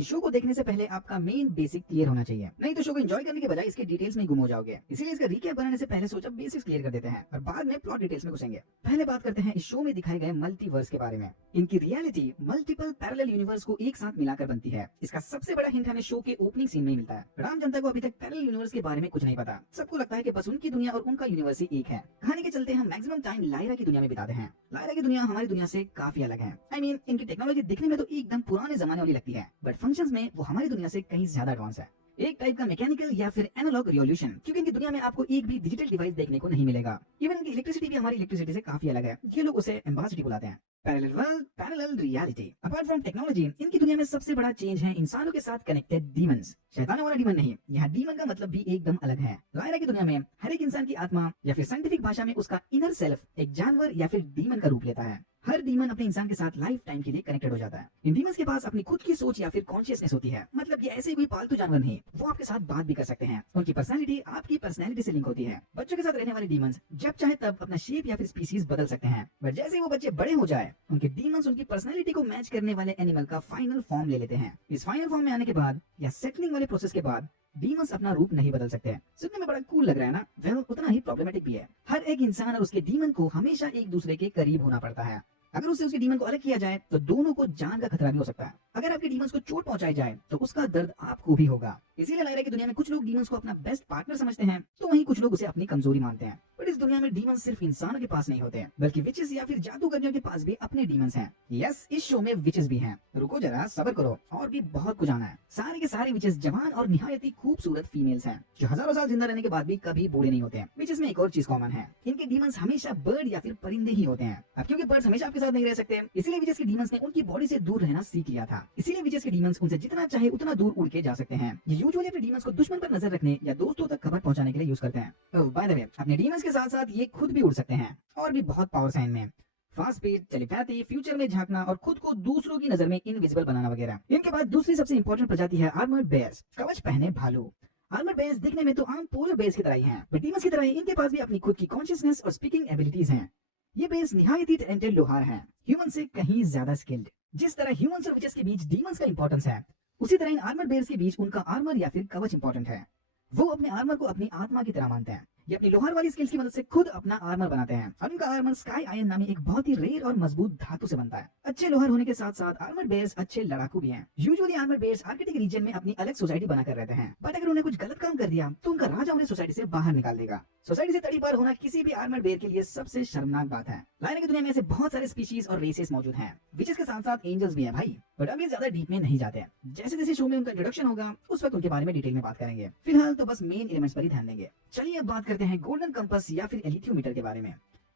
इस शो को देखने से पहले आपका मेन बेसिक क्लियर होना चाहिए, नहीं तो शो को एंजॉय करने के बजाय इसके डिटेल्स में गुम हो जाओगे। इसीलिए इसका रिकैप बनाने से पहले सोचा बेसिक्स क्लियर कर देते हैं और बाद में प्लॉट डिटेल्स में घुसेंगे। पहले बात करते हैं इस शो में दिखाए गए मल्टीवर्स के बारे में। इनकी रियलिटी मल्टीपल पैरेलल यूनिवर्स को एक साथ मिलाकर बनती है। इसका सबसे बड़ा हिंट हमें शो के ओपनिंग सीन में मिलता है। राम जनता को अभी तक पैरेलल यूनिवर्स के बारे में कुछ नहीं पता। सबको लगता है कि बस उनकी दुनिया और उनका यूनिवर्स ही एक है। कहानी के चलते हम मैक्सिमम टाइम लायरा की दुनिया में बिताते हैं। लायरा की दुनिया हमारी दुनिया से काफी अलग है। इनकी टेक्नोलॉजी दिखने में तो एकदम पुराने जमाने वाली लगती है, बट फंक्शंस में वो हमारी दुनिया से कहीं ज्यादा एडवांस है। एक टाइप का मैकेनिकल या फिर एनालॉग रिवॉल्यूशन, क्योंकि इनकी दुनिया में आपको एक भी डिजिटल डिवाइस देखने को नहीं मिलेगा। इवन इनकी इलेक्ट्रिसिटी भी हमारी इलेक्ट्रिसिटी से काफी अलग है। ये लोग उसे एम्बासिटी बुलाते हैं। Parallel world, parallel reality. Apart from technology, इनकी दुनिया में सबसे बड़ा चेंज है इंसानों के साथ कनेक्टेड डीमंस। शैतानों वाला डीमन नहीं, यहाँ डीमन का मतलब भी एकदम अलग है। लायरा की दुनिया में हर एक इंसान की आत्मा या फिर साइंटिफिक भाषा में उसका इनर सेल्फ एक जानवर या फिर डीमन का रूप लेता है। हर डीमन अपने इंसान के साथ लाइफ टाइम के लिए कनेक्टेड हो जाता है। इन डीमंस के पास अपनी खुद की सोच या फिर कॉन्शियसनेस होती है। मतलब ये ऐसे कोई पालतू जानवर नहीं, वो आपके साथ बात भी कर सकते हैं। उनकी पर्सनालिटी आपकी पर्सनालिटी से लिंक होती है। बच्चों के साथ रहने वाले डीमंस जब चाहे तब अपना शेप या फिर स्पीसीज बदल सकते हैं, बट जैसे ही वो बच्चे बड़े हो जाए, उनके डीमंस उनकी पर्सनालिटी को मैच करने वाले एनिमल का फाइनल फॉर्म ले लेते हैं। इस फाइनल फॉर्म में आने के बाद या सेटलिंग वाले प्रोसेस के बाद डीमंस अपना रूप नहीं बदल सकते। सुनने में बड़ा कूल लग रहा है ना? वह उतना ही प्रॉब्लमेटिक भी है। हर एक इंसान और उसके डीमन को हमेशा एक दूसरे के करीब होना पड़ता है। अगर उससे उसके डीमन को अलग किया जाए तो दोनों को जान का खतरा भी हो सकता है। अगर आपके डीमंस को चोट पहुंचाई जाए तो उसका दर्द आपको भी होगा। इसीलिए लायरा की दुनिया में कुछ लोग डीमंस को अपना बेस्ट पार्टनर समझते हैं, तो वहीं कुछ लोग उसे अपनी कमजोरी मानते हैं। बट इस दुनिया में डीमंस सिर्फ इंसानों के पास नहीं होते, बल्कि विचेस या फिर जादूगरियों के पास भी अपने डीमंस हैं। यस, इस शो में विचेस भी हैं। रुको जरा, सब्र करो, और भी बहुत कुछ आना है। सारे के सारे विचेस जवान और निहायत ही खूबसूरत फीमेल्स हैं, जो हजारों साल जिंदा रहने के बाद भी कभी बूढ़े नहीं होते। विचेस में एक और चीज कॉमन है, इनके डीमंस हमेशा बर्ड या फिर परिंदे ही होते हैं। अब क्योंकि बर्ड्स हमेशा आपके साथ नहीं रह सकते, इसीलिए विचेस के डीमंस ने उनकी बॉडी से दूर रहना सीख लिया था। इसीलिए विचेस के डीमंस उनसे जितना चाहे उतना दूर उड़ के जा सकते हैं। ये यूजुअली अपने डीमंस को दुश्मन पर नजर रखने या दोस्तों तक खबर पहुंचाने के लिए यूज करते हैं। बाय द वे, अपने डीमंस के साथ साथ ये खुद भी उड़ सकते हैं और भी बहुत पावर्स हैं इनमें। फास्ट स्पीड, टेलीपैथी, फ्यूचर में झांकना और खुद को दूसरों की नजर में इनविजिबल बनाना वगैरह। इनके बाद दूसरी सबसे इंपॉर्टेंट प्रजाति है आर्मर्ड बेयर्स, कवच पहने भालू। आर्मर्ड बेयर्स दिखने में तो आम पोलर बेयर्स की तरह ही हैं, बट डीमंस की तरह ही इनके पास भी अपनी खुद की कॉन्शियसनेस और स्पीकिंग एबिलिटीज हैं। ये बेयर्स निहायत ही टैलेंटेड लोहार हैं, ह्यूमन से कहीं ज्यादा स्किल्ड। जिस तरह ह्यूमंस और विचेस के बीच डीमंस का इंपॉर्टेंस है, उसी तरह इन आर्मर्ड बेयर्स के बीच उनका आर्मर या फिर कवच इंपॉर्टेंट है। वो अपने आर्मर को अपनी आत्मा की तरह मानते हैं। ये अपनी लोहार वाली स्किल्स की मदद से खुद अपना आर्मर बनाते हैं और उनका आर्मर स्काई आयन नामी एक बहुत ही रेयर और मजबूत धातु से बनता है। अच्छे लोहार होने के साथ साथ आर्मर्ड बेयर्स अच्छे लड़ाकू भी हैं। Usually armoured bears Arctic region में अपनी अलग सोसाइटी बनाकर रहते हैं, बट अगर उन्हें कुछ गलत काम कर दिया तो उनका राजा उन्हें सोसाइटी से बाहर निकाल देगा। सोसाइटी से तड़ीपार होना किसी भी आर्मर्ड बेयर के लिए सबसे शर्मनाक बात है। लायरा की दुनिया में ऐसे बहुत सारे स्पीशीज और रेसेस मौजूद हैं। विचेस के साथ साथ एंजल्स भी हैं भाई, बट अभी ज्यादा डीप में नहीं जाते। जैसे जैसे शो में उनका इंट्रोडक्शन होगा उस वक्त उनके बारे में डिटेल में बात करेंगे। फिलहाल तो बस मेन एलिमेंट्स पर ही ध्यान देंगे। चलिए अब बात करते हैं गोल्डन कंपास या फिर एलिथियोमीटर के बारे में।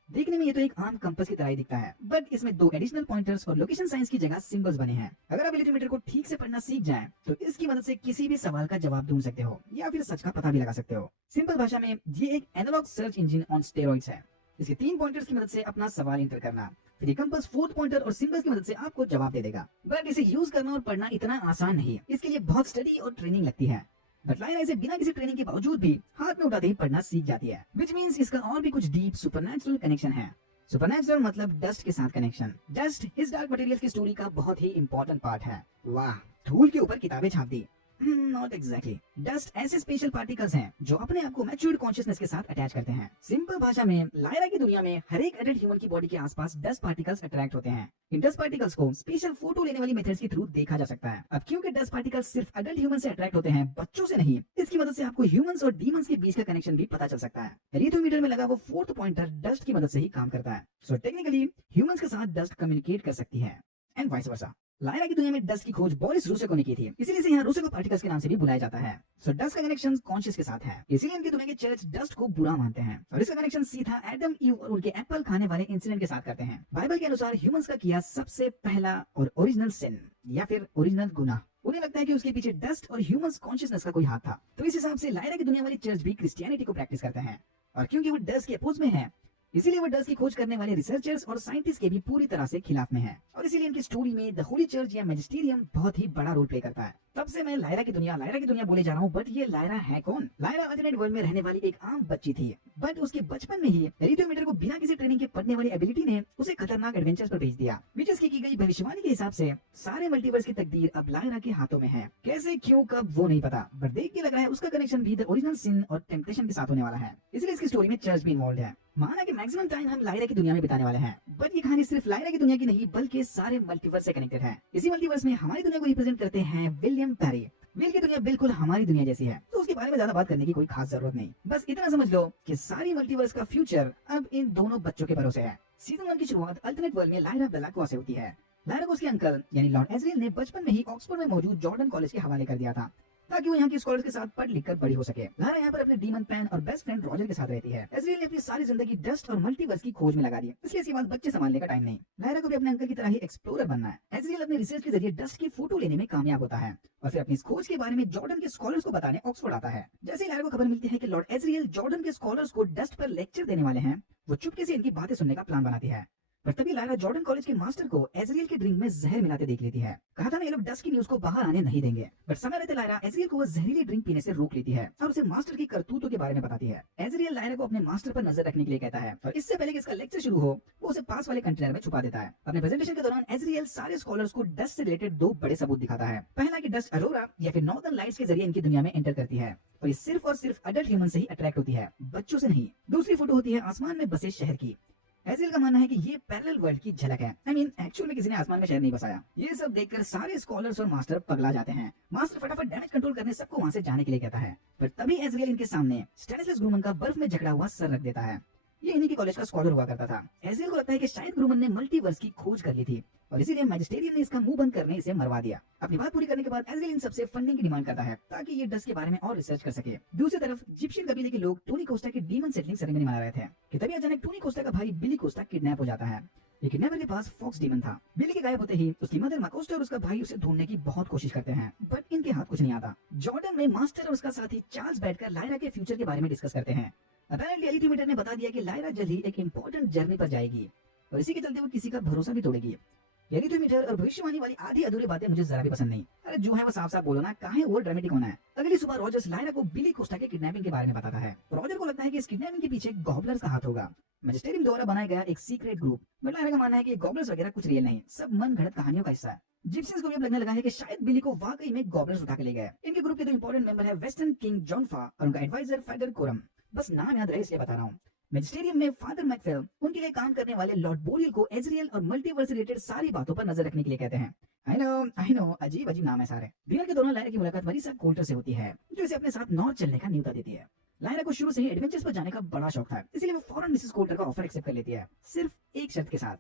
देखने में ये तो एक आम कंपास की तरह ही दिखता है, बट इसमें दो एडिशनल पॉइंटर्स और लोकेशन साइंस की जगह सिंबल्स बने हैं। अगर आप एलिथियोमीटर को ठीक से पढ़ना सीख जाएं, तो इसकी मदद से किसी भी सवाल का जवाब ढूंढ सकते हो या फिर सच का पता भी लगा सकते हो। सिंपल भाषा में ये एक analogue search engine on steroids है। इसके 3 पॉइंटर्स की मदद से अपना सवाल इंटर करना, फिर ये कंपास 4th पॉइंटर और सिंबल्स की मदद से आपको जवाब दे देगा। बट इसे यूज करना और पढ़ना इतना आसान नहीं, इसके लिए बहुत स्टडी और ट्रेनिंग लगती है। बट लायरा इसे बिना किसी ट्रेनिंग के बावजूद भी हाथ में उठाते ही पढ़ना सीख जाती है, विच मींस इसका और भी कुछ डीप सुपरनैचुरल कनेक्शन है। सुपरनैचुरल मतलब डस्ट के साथ कनेक्शन। डस्ट इस डार्क मटेरियल की स्टोरी का बहुत ही इंपॉर्टेंट पार्ट है। वाह, धूल के ऊपर किताबें छाप दी। Not exactly. डस्ट ऐसे स्पेशल पार्टिकल्स हैं जो अपने आप को मैच्योर्ड कॉन्शियसनेस के साथ अटैच करते हैं। सिंपल भाषा में लायरा की दुनिया में हर एक एडल्ट ह्यूमन की बॉडी के आसपास डस्ट पार्टिकल्स अट्रैक्ट होते हैं। इन डस्ट पार्टिकल्स को स्पेशल फोटो लेने वाली मेथड्स के थ्रू देखा जा सकता है। अब क्योंकि डस्ट पार्टिकल्स सिर्फ एडल्ट ह्यूमन से अट्रैक्ट होते हैं, बच्चों से नहीं, इसकी मदद से आपको ह्यूमंस और डीमंस के बीच का कनेक्शन भी पता चल सकता है। एलिथियोमीटर में लगा वो 4th पॉइंटर डस्ट की मदद से ही काम करता है। सो टेक्निकली ह्यूमंस के साथ डस्ट कम्युनिकेट कर सकती है एंड वाइस वर्सा। लायरा की दुनिया में डस्ट की खोज बोरिस रूसेको ने की थी, इसीलिए इसे यहाँ रूसेको पार्टिकल्स के नाम से भी बुलाया जाता है। सो डस्ट का कनेक्शन कॉन्शियस के साथ है, इसीलिए इनकी दुनिया के चर्च डस्ट को बुरा मानते हैं और इसका कनेक्शन सीधा एडम ईव और उनके एप्पल खाने वाले इंसिडेंट के साथ करते हैं। बाइबल के अनुसार ह्यूमंस का किया सबसे पहला और ओरिजिनल सिन या फिर ओरिजिनल गुनाह, उन्हें लगता है कि उसके पीछे डस्ट और ह्यूमंस कॉन्शियसनेस का कोई हाथ था। तो इस हिसाब से लायरा की दुनिया वाली चर्च भी क्रिश्चियनिटी को प्रैक्टिस करते हैं, और क्योंकि वो डस्ट के अपोज में है, इसीलिए वो डस्ट की खोज करने वाले रिसर्चर्स और साइंटिस्ट के भी पूरी तरह से खिलाफ में है। और इसीलिए इनकी स्टोरी में द होली चर्च या मैजिस्टेरियम बहुत ही बड़ा रोल प्ले करता है। तब से मैं लायरा की दुनिया बोले जा रहा हूँ, बट ये लायरा है कौन? लायरा अल्टरनेट वर्ल्ड में रहने वाली एक आम बच्ची थी, बट उसके बचपन में ही एरिथोमीटर को बिना किसी ट्रेनिंग के पढ़ने वाली एबिलिटी ने उसे खतरनाक एडवेंचर्स पर भेज दिया। विचेस की गई भविष्यवाणी के हिसाब से सारे मल्टीवर्स की तकदीर अब लायरा के हाथों में है। कैसे, क्यों, कब, वो नहीं पता, बट देख के लग रहा है उसका कनेक्शन भी द ओरिजिनल सिन और टेम्पटेशन के साथ होने वाला है, इसलिए इसकी स्टोरी में चर्च भी इन्वॉल्व है। माना कि मैक्सिमम टाइम हम लायरा की दुनिया में बिताने वाले हैं, बट ये कहानी सिर्फ लायरा की दुनिया की नहीं बल्कि सारे मल्टीवर्स से कनेक्टेड है। इसी मल्टीवर्स में हमारी दुनिया को रिप्रेजेंट करते हैं विलियम पेरी। विल की दुनिया बिल्कुल हमारी दुनिया जैसी है, तो उसके बारे में ज्यादा बात करने की कोई खास जरूरत नहीं। बस इतना समझ लो कि सारी मल्टीवर्स का फ्यूचर अब इन दोनों बच्चों के भरोसे है। सीजन 1 की शुरुआत अल्टरनेट वर्ल्ड में लायरा बेलाक्वा से होती है। लायरा को उसके अंकल यानी लॉर्ड एजरियल ने बचपन में ही ऑक्सफोर्ड में मौजूद जॉर्डन कॉलेज के हवाले कर दिया था, ताकि वो यहाँ के स्कॉलर्स के साथ पढ़ लिख कर बड़ी हो सके। लायरा यहाँ पर अपने डीमन पैन और बेस्ट फ्रेंड रॉजर के साथ रहती है। एजरियल ने अपनी सारी जिंदगी डस्ट और मल्टीवर्स की खोज में लगा दी, इसलिए इसके बाद बच्चे संभालने का टाइम नहीं। लायरा को भी अपने अंकल की तरह ही एक्सप्लोरर बनना है। एजरियल अपने रिसर्च के जरिए डस्ट की फोटो लेने में कामयाब होता है और फिर अपनी इस खोज के बारे में जॉर्डन के स्कॉलर्स को बताने ऑक्सफोर्ड आता है। जैसे ही लायरा को खबर मिलती है कि लॉर्ड एजरियल जॉर्डन के स्कॉलर्स को डस्ट पर लेक्चर देने वाले हैं, वो चुपके से इनकी बातें सुनने का प्लान बनाती है। पर तभी लायरा जॉर्डन कॉलेज के मास्टर को एजरियल के ड्रिंक में जहर मिलाते देख लेती है। कहा था ना ये लोग डस्ट की न्यूज को बाहर आने नहीं देंगे, बट समय रहते लायरा एजरियल को वो जहरीली ड्रिंक पीने से रोक लेती है और उसे मास्टर की करतूतों के बारे में बताती है। एजरियल लायरा को अपने मास्टर पर नजर रखने के लिए कहता है और इससे पहले कि इसका लेक्चर शुरू हो वो उसे पास वाले कंटेनर में छुपा देता है। अपने प्रेजेंटेशन के दौरान एजरियल सारे स्कॉलर्स को डस्ट से रिलेटेड 2 बड़े सबूत दिखाता है। पहला कि डस्ट अरोरा या फिर नॉर्दर्न लाइट्स के जरिए इनकी दुनिया में एंटर करती है और ये सिर्फ और सिर्फ अडल्ट ह्यूमन से ही अट्रैक्ट होती है, बच्चों से नहीं। दूसरी फोटो होती है आसमान में बसे शहर की। एजरियल का मानना है कि ये पैरेलल वर्ल्ड की झलक है। एक्चुअल में किसी ने आसमान में शहर नहीं बसाया। ये सब देखकर सारे स्कॉलर्स और मास्टर पगला जाते हैं। मास्टर फटाफट डैमेज कंट्रोल करने सबको वहां से जाने के लिए कहता है, पर तभी एजरियल इनके सामने स्टेनिस्लस ग्रूमन का बर्फ में जकड़ा हुआ सर रख देता है। ये इन्हीं के कॉलेज का स्कॉलर हुआ करता था। एजरियल को लगता है कि शायद ग्रूमन ने मल्टीवर्स की खोज कर ली थी और इसीलिए मैजिस्टेरियन ने इसका मुंह बंद करने इसे मरवा दिया। अपनी बात पूरी करने के बाद एजरियल इन सबसे फंडिंग की डिमांड करता है ताकि ये डस्ट के बारे में और रिसर्च कर सके। दूसरी तरफ जिप्शियन कबीले के लोग टोनी कोस्टा की डीमन सेटलिंग सेरेमनी मना रहे थे कि तभी अचानक टोनी कोस्टा का भाई बिली कोस्टा किडनैप हो जाता है। ये किडनैपर के पास फॉक्स डीमन था। बिली के गायब होते ही उसकी मदर माकोस्टा और उसका भाई उसे ढूंढने की बहुत कोशिश करते हैं, बट इनके हाथ कुछ नहीं आता। जॉर्डन में मास्टर और उसका साथी चार्ल्स बैठकर लायरा के फ्यूचर के बारे में डिस्कस करते हैं। अपैरेंटली एलिथोमीटर ने बता दिया कि लायरा जल्द ही एक इंपॉर्टेंट जर्नी पर जाएगी और इसी के चलते वो किसी का भरोसा भी तोड़ेगी। एलिथोमीटर और भविष्यवाणी वाली आधी अधूरी बातें मुझे जरा भी पसंद नहीं। अरे जो है वो साफ साफ बोलो ना, काहे ओवर ड्रामेटिक होना है। अगली सुबह रॉजर्स लायरा को बिली कोस्टा के किडनैपिंग के बारे में बताता है। रॉजर को लगता है कि इस किडनैपिंग के पीछे गॉबलर्स का हाथ होगा, मैजिस्टेरियम द्वारा बनाया गया एक सीक्रेट ग्रुप। बट लायरा का मानना है कि गॉबलर्स वगैरह कुछ रियल नहीं, सब मन घड़त कहानियों का हिस्सा है। जिप्सियंस को भी अब लगने लगा है कि शायद बिली को वाकई में गॉबलर्स उठा के ले गए। इनके ग्रुप के 2 इंपॉर्टेंट मेंबर है वेस्टर्न किंग जॉनफा और उनका एडवाइजर फेडर कोरम। बस नाम याद रहे इसलिए बता रहा हूँ। मैजिस्टेरियम में फादर मैकफेल उनके लिए काम करने वाले लॉर्ड बोरियल को एजरियल और मल्टीवर्स रिलेटेड सारी बातों पर नजर रखने के लिए कहते हैं। आई नो अजीब अजीब नाम है सारे। डिनर के दौरान लायरा की मुलाकात मरीसा कोल्टर से होती है, जो इसे अपने साथ नॉर्थ चलने का न्योता देती है। लायरा को शुरू से ही एडवेंचर्स पर जाने का बड़ा शौक था, इसलिए वो फौरन मिसेस कोल्टर का ऑफर एक्सेप्ट कर लेती है, सिर्फ एक शर्त के साथ,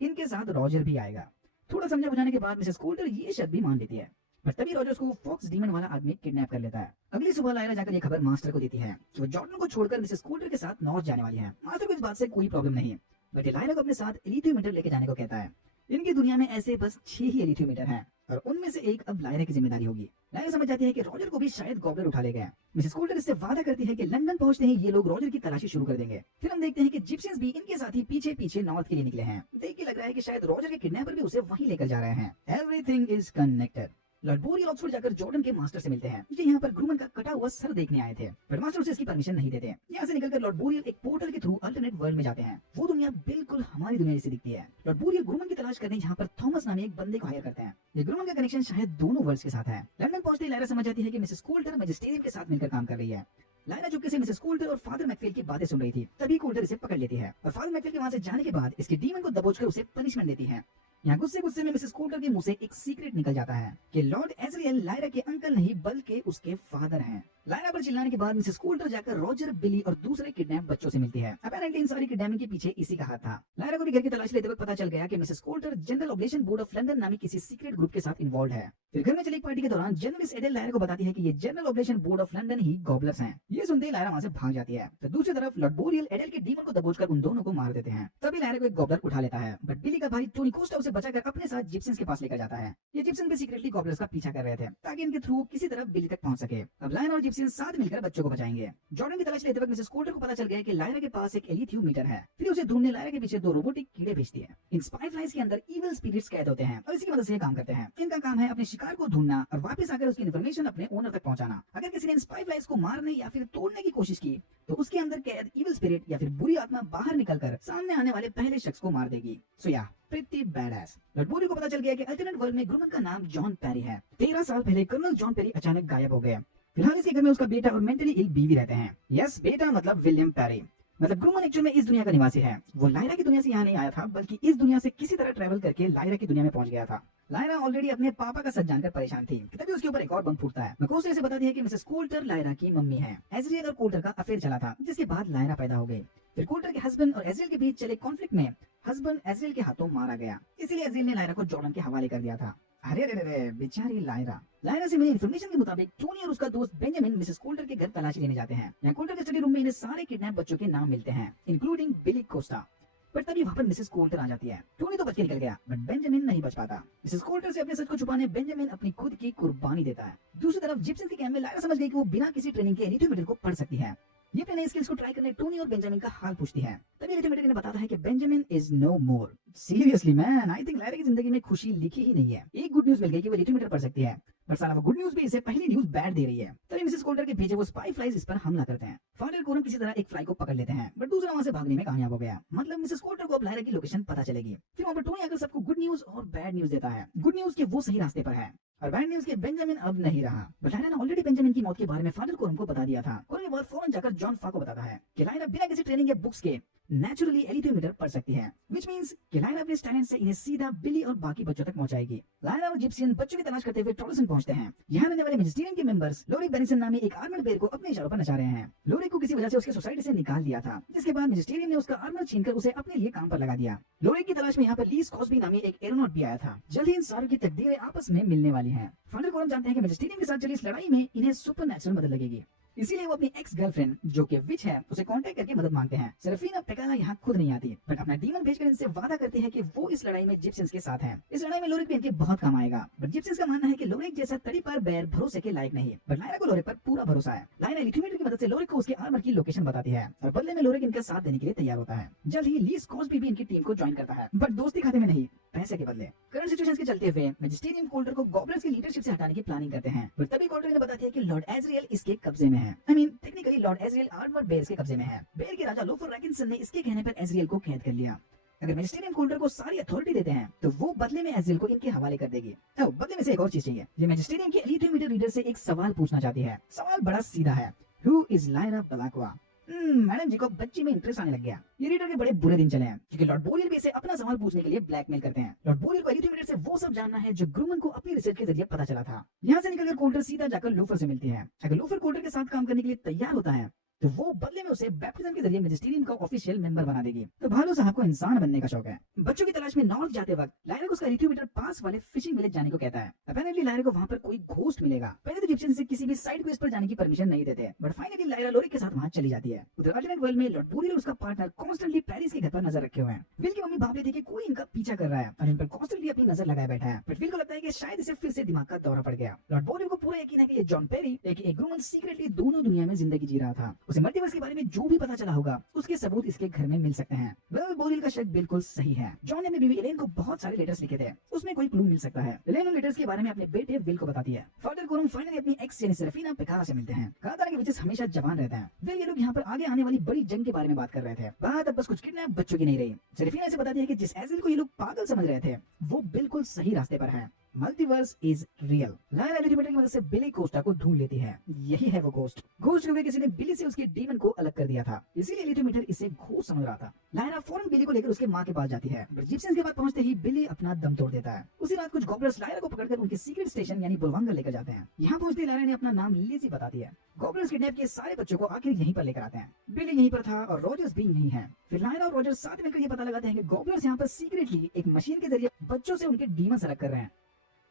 इनके साथ रॉजर भी आएगा। थोड़ा समझा बुझाने के बाद मिसेस कोल्टर ये शर्त भी मान लेती है, पर तभी रॉजर्स को फॉक्स डीमन वाला आदमी किडनैप कर लेता है। अगली सुबह लायरा जाकर ये खबर मास्टर को देती है कि वो जॉर्डन को छोड़कर मिसेस कोल्टर के साथ नॉर्थ जाने वाली है। मास्टर को इस बात से कोई प्रॉब्लम नहीं है, बट लायरा को अपने साथ एलिथोमीटर लेके जाने को कहता है। इनकी दुनिया में ऐसे बस 6 ही एलिथोमीटर हैं और उनमें से एक अब लायरा की जिम्मेदारी होगी। लायरा समझ जाती है कि रॉजर को भी शायद गॉबलर उठा ले गया। मिसेस कोल्टर इससे वादा करती है कि लंदन पहुंचते ही ये लोग रॉजर की तलाशी शुरू कर देंगे। फिर हम देखते हैं कि जिप्सियंस भी इनके साथ ही पीछे पीछे नॉर्थ के लिए निकले हैं। देख के लग रहा है कि शायद रॉजर के किडनैपर भी उसे वहीं लेकर जा रहे हैं। Everything is connected. Lord boreal Oxford जाकर जॉर्डन के मास्टर से मिलते हैं। ये यहाँ पर ग्रूमन का कटा हुआ सर देखने आए थे, बट मास्टर उसे इसकी परमिशन नहीं देते। यहाँ से निकलकर लॉर्ड बोरियल एक पोर्टल के थ्रू अल्टरनेट वर्ल्ड में जाते हैं। वो दुनिया बिल्कुल हमारी दुनिया जैसी दिखती है। लॉर्ड बोरियल ग्रूमन की तलाश करने यहाँ पर थॉमस नामे एक बंदे को हायर करते हैं। ये ग्रूमन का कनेक्शन शायद दोनों वर्ल्ड्स के साथ है। लंदन पहुंचते ही लायरा समझ जाती है कि मिसेस कोल्टर मैजिस्टेरियम के साथ मिलकर काम कर रही है। लायरा चुपके से मिसेस कोल्टर और फादर मैकफेल की बातें सुन रही थी, तभी कोल्टर इसे पकड़ लेती है और फादर मैकफेल के वहां से जाने के बाद इसके डीमन को दबोचकर उसे पनिशमेंट देती है। यहाँ गुस्से गुस्से में मिसेस कोल्टर के मुंह से एक सीक्रेट निकल जाता है कि लॉर्ड एजरियल लायरा के अंकल नहीं बल्कि उसके फादर हैं। लायरा पर चिल्लाने के बाद मिसेस कोल्टर जाकर रॉजर, बिली और दूसरे किडनैप बच्चों से मिलती है। अपैरेंटली इन सारी किडनैपिंग के पीछे इसी का हाथ था। लायरा को भी घर की तलाश लेते वक्त पता चल गया कि Mrs Coulter general oblation board of London नामी किसी सीक्रेट ग्रुप के साथ इन्वॉल्व है। फिर घर में चली एक पार्टी के दौरान जर्नलिस्ट एडेल लायरा को बताती है कि ये general oblation board of London ही गॉबलर्स हैं। ये सुनते ही लायरा वहां से भाग जाती है। तो दूसरी तरफ लॉर्ड बोरियल एडेल के डीमन को दबोचकर उन दोनों को मार देते हैं। तभी लायरा को एक गॉबलर उठा लेता है, बट बिली का भाई टोनी कोस्टा उसे बचाकर अपने साथ जिप्सियंस के पास लेकर जाता है। ये जिप्सियन भी सीक्रेटली गॉब्लिन्स का पीछा कर रहे थे ताकि इनके थ्रू किसी तरह बिली तक पहुंच सके। अब लायन और जिप्सियन साथ मिलकर बच्चों को बचाएंगे। जॉर्डन की तलाश लेते वक्त मिसेस कोल्टर को पता चल गया कि लायरा के पास एक एलिथ्यू मीटर है। फिर उसे ढूंढने लायरा के पीछे 2 रोबोटिक कीड़े भेजती है। इन स्पाई फ्लाइज के अंदर इविल स्पिरिट्स कैद होते हैं और इसी की मदद से ये काम करते हैं। इनका काम है अपने शिकार को ढूंढना और वापस आकर उसकी इन्फॉर्मेशन अपने ओनर तक पहुंचाना। अगर किसी ने इन स्पाई फ्लाइज को मारने या फिर तोड़ने की कोशिश की तो उसके अंदर कैद इविल स्पिरिट या फिर बुरी आत्मा बाहर निकलकर सामने आने वाले पहले शख्स को मार देगी। सो या प्रिटी बैडएस। लॉर्ड बोरी को पता चल गया कि अल्टरनेट वर्ल्ड में ग्रूमन का नाम जॉन पेरी है। 13 साल पहले कर्नल जॉन पेरी अचानक गायब हो गए। फिलहाल इसके घर में उसका बेटा और मेंटली इल बीवी रहते हैं। यस, बेटा मतलब विलियम पेरी। मतलब ग्रूमन एक्चुअल में इस दुनिया का निवासी है। वो लायरा की दुनिया से यहाँ नहीं आया था बल्कि इस दुनिया से किसी तरह ट्रैवल करके लायरा की दुनिया में पहुंच गया था। लायरा ऑलरेडी अपने पापा का सच जानकर परेशान थी कि तभी उसके ऊपर एक और बम फूटता है। मकोस्टे से बताती है कि मिसेस कोल्टर लायरा की मम्मी है। एजरियल और कोल्टर का अफेयर चला था जिसके बाद लायरा पैदा हो गई। फिर कोल्टर के हस्बैंड और एजरियल के बीच चले कॉन्फ्लिक्ट में हस्बैंड एजरियल के हाथों मारा गया। इसीलिए एजरियल ने लायरा को जॉर्डन के हवाले कर दिया था। अरे रे रे बेचारी लायरा। लायरा से मिली इन्फॉर्मेशन के मुताबिक टोनी और उसका दोस्त बेंजामिन मिसेस कोल्टर के घर तलाशी लेने जाते हैं। यहाँ कोल्टर के स्टडी रूम में इन्हें सारे किडनैप बच्चों के नाम मिलते हैं इंक्लूडिंग बिली कोस्टा। पर तभी वहाँ पर मिसेस कोल्टर आ जाती है। टोनी तो बच के निकल गया बट बेंजामिन नहीं बच पाता। मिसेस कोल्टर से अपने सच को छुपाने बेंजामिन अपनी खुद की कुर्बानी देता है। दूसरी तरफ जिप्सियंस के कैंप में लायरा समझ गई कि वो बिना किसी ट्रेनिंग के एलिथ्योमीटर को पढ़ सकती है। ये अपने स्किल्स को ट्राई करने टोनी और बेंजामिन का हाल पूछती है। तभी एलिथ्योमीटर इन्हें बताता है कि Benjamin is no more. Seriously man, I think Lyra की जिंदगी में खुशी लिखी ही नहीं है। एक गुड न्यूज मिल गई कि वो एलिथ्योमीटर पढ़ सकती है पर साला वो गुड न्यूज भी इसे पहली न्यूज बैड दे रही है। तभी मिसेस कोल्टर के भेजे वो स्पाई फ्लाइज इस पर हमला करते हैं। फादर कोरम किसी तरह एक फ्लाई को पकड़ लेते हैं बट दूसरा वहां से भागने में कामयाब हो गया। मतलब मिसेस कोल्टर को अब लायरा की लोकेशन पता चलेगी। फिर वहां पर टोनी आकर सबको गुड न्यूज और बैड न्यूज देता है। गुड न्यूज के वो सही रास्ते पर है और बैड न्यूज के बेंजामिन अब नहीं रहा। बट लायरा ने ऑलरेडी बेंजामिन की मौत के बारे में फादर कोरम को बता दिया था। कोरम के बाद फौरन जाकर जॉन फा को बताता है कि लायरा बिना किसी ट्रेनिंग या बुक्स के नेचुरली एलिथ्योमीटर पढ़ सकती है, व्हिच मींस कि लायरा अपने टैलेंट से इन्हें सीधा बिली और बाकी बच्चों तक पहुंचाएगी। लायरा और जिप्सियन बच्चों की तलाश करते हुए टॉलसन पहुंचते हैं। यहाँ रहने वाले मिनिस्ट्रियन के मेंबर्स लोरिक बेनिसन नामी एक आर्मर्ड बेर को अपने इशारों पर नचा रहे हैं। लोरिक को किसी वजह से उसके सोसाइटी से निकाल दिया था जिसके बाद मिनिस्ट्रियन ने उसका आर्मर छीनकर उसे अपने लिए काम पर लगा दिया। लोरिक की तलाश में यहाँ पर लीज कॉस्बी नामी एक एरोनॉट भी आया था। जल्द ही इन सारों की तकदीरें आपस में मिलने वाली हैं। फादर कोरम जानते हैं कि मिनिस्ट्रियन के साथ चली इस लड़ाई में इन्हें सुपरनैचुरल मदद लगेगी। इसीलिए वो अपनी एक्स गर्लफ्रेंड जो कि विच है उसे कांटेक्ट करके मदद मांगते हैं। सेरेफिना पेकाला यहाँ खुद नहीं आती बट अपना डीमन भेजकर इनसे वादा करती है कि वो इस लड़ाई में जिप्सियंस के साथ है। इस लड़ाई में लोरिक भी इनके बहुत काम आएगा बट जिप्सियंस का मानना है कि लोरिक जैसा तड़ी पर बैर भरोसे के लायक नहीं है। बट लायरा को लोरिक पर पूरा भरोसा है। लायरा एलिथ्योमीटर की मदद से लोरिक को उसके आर्मर की लोकेशन बताती है और बदले में लोरिक इनका साथ देने के लिए तैयार होता है। जल्द ही लीज कॉस्बी भी इनकी टीम को ज्वाइन करता है बट दोस्ती खाते में नहीं, पैसे के बदले। करंट सिचुएशंस के चलते हुए मैजिस्टेरियन कोल्टर को गॉब्लिन्स की लीडरशिप से हटाने की प्लानिंग करते हैं बट तभी कोल्टर ने बताती है कि लॉर्ड एजरियल इसके कब्जे में है। I mean technically Lord Asriel armoured bears के कब्जे में है। बेयर के राजा लोफर रैकिंसन ने इसके कहने पर एजरियल को कैद कर लिया। अगर मैजिस्टेरियन कोल्टर को सारी अथॉरिटी देते हैं तो वो बदले में एजरियल को इनके हवाले कर देगी। बदले में से एक और चीज चाहिए। ये मैजिस्टेरियन के एलिथ्योमीटर रीडर से एक सवाल पूछना चाहती है। सवाल बड़ा सीधा है, हु इज लायरा बलाक्वा? मैडम जी को बच्ची में इंटरेस्ट आने लग गया। ये रीडर के बड़े बुरे दिन चले हैं क्योंकि लॉर्ड बोरियल भी इसे अपना सवाल पूछने के लिए ब्लैकमेल करते हैं। लॉर्ड बोरियल को एलिथ्योमीटर से वो सब जानना है जो ग्रूमन को अपनी रिसर्च के जरिए पता चला था। यहाँ से निकलकर कोल्टर सीधा जाकर लोफर से मिलती है। अगर लोफर कोल्टर के साथ काम करने के लिए तैयार होता है तो वो बदले में उसे बैप्टिज्म के जरिए मैजिस्टेरियन का ऑफिशियल मेंबर बना देगी। तो भालू साहब को इंसान बनने का शौक है। बच्चों की तलाश में नॉर्थ जाते वक्त लायरा को उसका एलिथ्योमीटर पास वाले फिशिंग विलेज जाने को कहता है। अपेरेंटली लायरा को वहां पर कोई घोस्ट मिलेगा। पहले तो जिप्सियन से किसी भी साइड क्वेस्ट पर जाने की परमिशन नहीं देते बट फाइनली लायरा लोरिक के साथ वहां चली जाती है। उधर अल्टरनेट वर्ल्ड में लॉर्ड बोरियल और उसका पार्टनर कॉन्स्टेंटली पेरिस के घर पर नजर रखे हुए हैं। विल की मम्मी भाप लेती है कि कोई इनका पीछा कर रहा है और इन पर कॉन्स्टेंटली अपनी नजर लगाए बैठा है बट विल को लगता है कि शायद इसे फिर से दिमाग का दौरा पड़ गया। लॉर्ड बोरियल को पूरा यकीन है कि ये जॉन पेरी एक ग्रूमन सीक्रेटली दोनों दुनिया में जिंदगी जी रहा था। उसे मल्टीवर्स के बारे में जो भी पता चला होगा उसके सबूत इसके घर में मिल सकते हैं। वेल, बोरियल का शक बिल्कुल सही है। जॉन ने अपनी बीवी एलेन को बहुत सारे लेटर्स लिखे थे, उसमें कोई क्लू मिल सकता है। एलेन उन लेटर्स के बारे में अपने बेटे विल को बताती है। फादर कोरम फाइनली अपनी एक्स यानी सेरेफिना पेकाला से मिलते हैं। कहा था कि विचेस हमेशा जवान रहते हैं। विल ये लोग यहाँ पर आगे आने वाली बड़ी जंग के बारे में बात कर रहे थे। बात अब बस कुछ किडनैप बच्चों की नहीं रही। सेरेफिना से बताती है कि जिस एजरियल को ये लोग पागल समझ रहे थे वो बिल्कुल सही रास्ते पर है। Multiverse is real. लायरा एलिथ्योमीटर की मदद से बिली कोस्टा को ढूंढ लेती है। यही है वो घोस्ट क्योंकि किसी ने बिली से उसके डीमन को अलग कर दिया था, इसीलिए एलिथ्योमीटर इसे घोस्ट समझ रहा था। लायरा फौरन बिली को लेकर उसके माँ के पास जाती है बट जिप्सियंस के पास पहुंचते ही बिली अपना दम तोड़ देता है। उसी रात कुछ गॉब्लर्स लायरा को पकड़कर उनके सीक्रेट स्टेशन यानी बुलवांगर लेकर जाते हैं। यहाँ पहुंचते लायरा ने अपना नाम लिजी बताती है। गॉब्लर्स किडनैप किए सारे बच्चों को आखिर यहीं पर लेकर आते हैं। बिली यहीं पर था और रॉजर्स भी यहीं है। फिर लायरा और रॉजर्स साथ मिलकर ये पता लगाते हैं कि गॉब्लर्स यहाँ पर सीक्रेटली एक मशीन के जरिए बच्चों से उनके डीमंस अलग कर रहे हैं।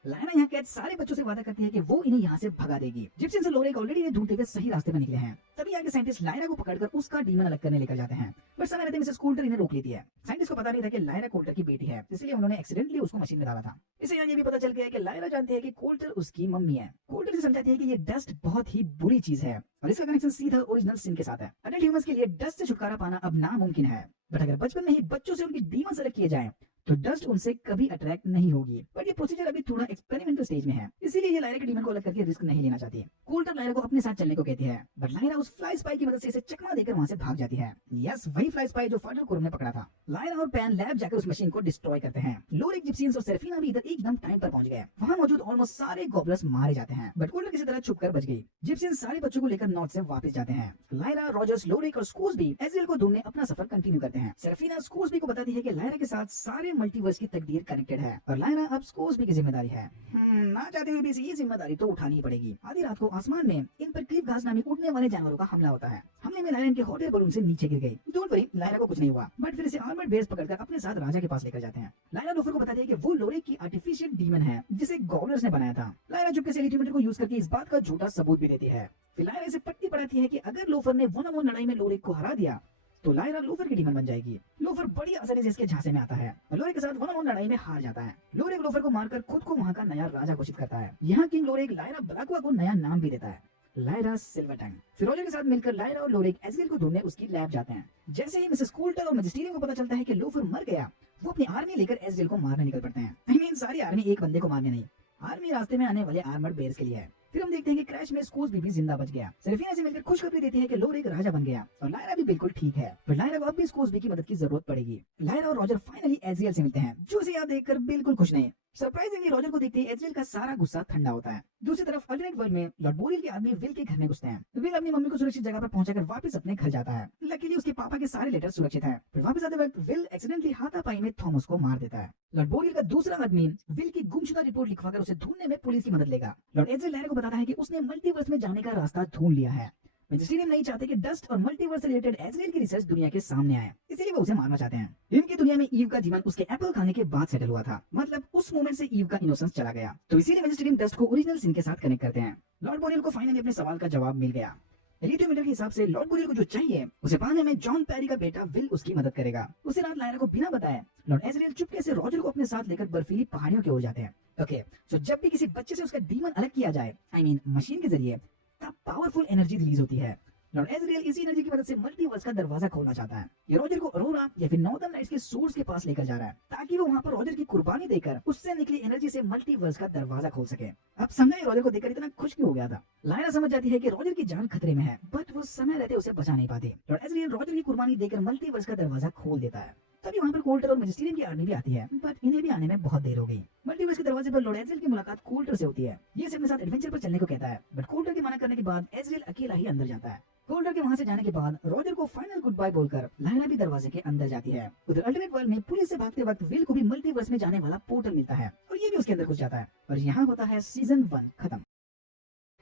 लायना यहाँ कैद सारे बच्चों से वादा करती है कि वो इन्हें यहाँ से भगा देगी। जिप्सियंस और लोरेक ऑलरेडी इन्हें ढूंढते हुए सही रास्ते पर निकले हैं। तभी आगे साइंटिस्ट लायरा को पकड़कर उसका डीमन अलग करने लेकर जाते हैं, बट समय रहते मिसेस कोल्टर इन्हें रोक लेती है। साइंटिस्ट को पता नहीं था कि लायरा कोल्टर की बेटी है, इसलिए उन्होंने एक्सीडेंटली उसको मशीन में डाला था। इसे यहाँ ये भी पता चल गया कि लायरा जानती है कि कोल्टर उसकी मम्मी है। कोल्टर से समझाती है कि ये डस्ट बहुत ही बुरी चीज है और इसका कनेक्शन सीधा ओरिजिनल सिन के साथ है। अडल्ट ह्यूमंस के लिए डस्ट से छुटकारा पाना अब नामुमकिन है, बट अगर बचपन में ही बच्चों से उनकी डीमन अलग किए जाएं तो डस्ट उनसे कभी अट्रैक्ट नहीं होगी। बट ये प्रोसीजर अभी थोड़ा एक्सपेरिमेंटल स्टेज में है, इसीलिए ये लायरा के डीमन को अलग करके रिस्क नहीं लेना चाहती है। कोल्टर लायरा को अपने साथ चलने को कहती है, बट लायरा उस फ्लाई स्पाई की मदद से इसे चकमा देकर वहां से भाग जाती है। यस, वही फ्लाई स्पाई जो फादर कोरम ने पकड़ा था। लायरा और पैन लैब जाकर उस मशीन को डिस्ट्रॉय करते हैं। लोरिक, जिप्सियंस और सेरेफिना भी इधर एकदम टाइम पर पहुंच गए। वहां मौजूद ऑलमोस्ट सारे गॉबलर्स मारे जाते हैं, बट कोल्टर किसी तरह छुपकर बच गई। जिप्सियंस सारे बच्चों को लेकर नॉर्थ से वापस जाते हैं। लायरा, रॉजर्स, लोरिक और स्कूसबी एज़रियल को ढूंढने अपना सफर कंटिन्यू करते हैं। सेरेफिना स्कूसबी को बताती है कि लायरा के साथ सारे मल्टीवर्स की तकदीर कनेक्टेड है और लायरा अब स्कूसबी की जिम्मेदारी है। ना चाहते हुए भी ये जिम्मेदारी तो उठानी ही पड़ेगी। आधी रात को आसमान में इन पर क्लिफ घास नामी उड़ने वाले जानवरों का हमला होता है। हमले में लायरा इनके हॉट एयर बलून से नीचे गिर गई। डोंट वरी, लायरा को कुछ नहीं हुआ, बट फिर इसे आर्मर्ड बेयर्स पकड़कर अपने साथ राजा के पास लेकर जाते हैं। लायरा लोफर को बताती है कि वो लोरिक की आर्टिफिशियल डीमन है जिसे गॉबलर्स ने बनाया था। लायरा चुपके से एलिटीमीटर को यूज करके इस बात का झूठा सबूत भी देती है। फिर लायरा इसे पट्टी पड़ाती है कि अगर लोफर ने वन ऑन वन लड़ाई में लोरिक को हरा दिया तो लायरा लोफर की डीमन बन जाएगी। लोफर बड़ी आसानी से इसके झांसे में आता है और लोरिक के साथ वन ऑन वन लड़ाई में हार जाता है। लोरिक लोफर को मारकर खुद को वहां का नया राजा घोषित करता है। यहाँ किंग लोरिक लायरा ब्लैकवा को नया नाम भी देता है, लायरा सिल्वर टंग। फिर रॉजर के साथ मिलकर लायरा और लोरिक एज़रियल को ढूंढने उसकी लैब जाते हैं। जैसे ही मिसेस कोल्टर और मैजिस्टेरियम को पता चलता है कि लोफर मर गया, वो अपनी आर्मी लेकर एज़रियल को मारने निकल पड़ते हैं। आई मीन सारी आर्मी एक बंदे को मारने नहीं, आर्मी रास्ते में आने वाले आर्मर्ड बेयर्स के लिए है। फिर हम देखते हैं कि क्रैश में स्कूसबी भी जिंदा बच गया। सेरेफिना से मिलकर खुशखबरी देती है कि लोरिक राजा बन गया और लायरा भी बिल्कुल ठीक है, पर लायरा को अब भी स्कूसबी की मदद की जरूरत पड़ेगी। लायरा और रॉजर फाइनली एज़रियल से मिलते हैं, जो उसे यहाँ देखकर बिल्कुल खुश नहीं। सरप्राइजिंगली रॉजर को देखते ही एज़रियल का सारा गुस्सा ठंडा होता है। दूसरी तरफ अल्टरनेट वर्ल्ड में लॉर्ड बोरियल के आदमी विल के घर में घुसते हैं। विल अपनी मम्मी को सुरक्षित जगह पर पहुंचाकर वापस अपने घर जाता है। लकीली उसके पापा के सारे लेटर सुरक्षित हैं। फिर वापस आते वक्त विल एक्सीडेंटली हाथापाई में थॉमस को मार देता है। लॉर्ड बोरियल का दूसरा आदमी विल की गुमशुदा रिपोर्ट लिखवाकर उसे ढूंढने में पुलिस की मदद लेगा। लॉर्ड एज़रियल लायरा को बताता है कि उसने मल्टीवर्स में जाने का रास्ता ढूंढ लिया है। मैजिस्टेरियम नहीं चाहते कि डस्ट और मल्टीवर्स से रिलेटेड एज़रियल की रिसर्च दुनिया के सामने आए, इसीलिए वो उसे मारना चाहते हैं। इनकी दुनिया में ईव का जीवन उसके एप्पल खाने के बाद सेटल हुआ था, मतलब उस मोमेंट से ईव का इनोसेंस चला गया। तो इसीलिए मैजिस्टेरियम डस्ट को ओरिजिनल सिन के साथ कनेक्ट करते हैं। लॉर्ड बोरियल को फाइनली अपने सवाल का जवाब मिल गया। एलिटीमीटर के हिसाब से लॉर्ड बोरियल को जो चाहिए उसे पाने में जॉन पैरी का बेटा विल उसकी मदद करेगा। उसी रात लायरा को बिना बताए लॉर्ड एज़रियल चुपके से रॉजर को अपने साथ लेकर बर्फीली पहाड़ियों की ओर जाते हैं। ओके, सो जब भी किसी बच्चे से उसका डीमन अलग किया जाए, आई मीन मशीन के जरिए, तब पावरफुल एनर्जी रिलीज होती है। लॉर्ड एज़रियल इसी एनर्जी की मदद से मल्टीवर्स का दरवाजा खोलना चाहता है। ये रॉजर को अरोरा या फिर नॉर्दर्न लाइट्स के सोर्स के पास लेकर जा रहा है, ताकि वो वहां पर रॉजर की कुर्बानी देकर उससे निकली एनर्जी से मल्टीवर्स का दरवाजा खोल सके। अब समझा ये रॉजर को देखकर इतना खुश क्यों हो गया था। लायरा समझ जाती है कि रॉजर की जान खतरे में है, बट वो समय रहते उसे बचा नहीं पाती। लॉर्ड एज़रियल रॉजर की कुर्बानी देकर मल्टीवर्स का दरवाजा खोल देता है। तभी वहां पर कोल्टर और मैजिस्टेरियम की आर्मी भी आती है, बट इन्हें भी आने में बहुत देर हो गई। मल्टीवर्स के दरवाजे पर लॉर्ड एज़रियल की मुलाकात कोल्टर से होती है। ये इसे अपने साथ एडवेंचर पर चलने को कहता है, बट कोल्टर के मना करने के बाद एज़रियल अकेला ही अंदर जाता है। कोल्टर के वहां से जाने के बाद रॉजर को फाइनल गुड बाय बोलकर लायरा भी दरवाजे के अंदर जाती है। उधर अल्टरनेट वर्ल्ड में पुलिस से भागते वक्त विल को भी मल्टीवर्स में जाने वाला पोर्टल मिलता है और ये भी उसके अंदर घुस जाता है। और यहाँ होता है सीजन 1 खत्म।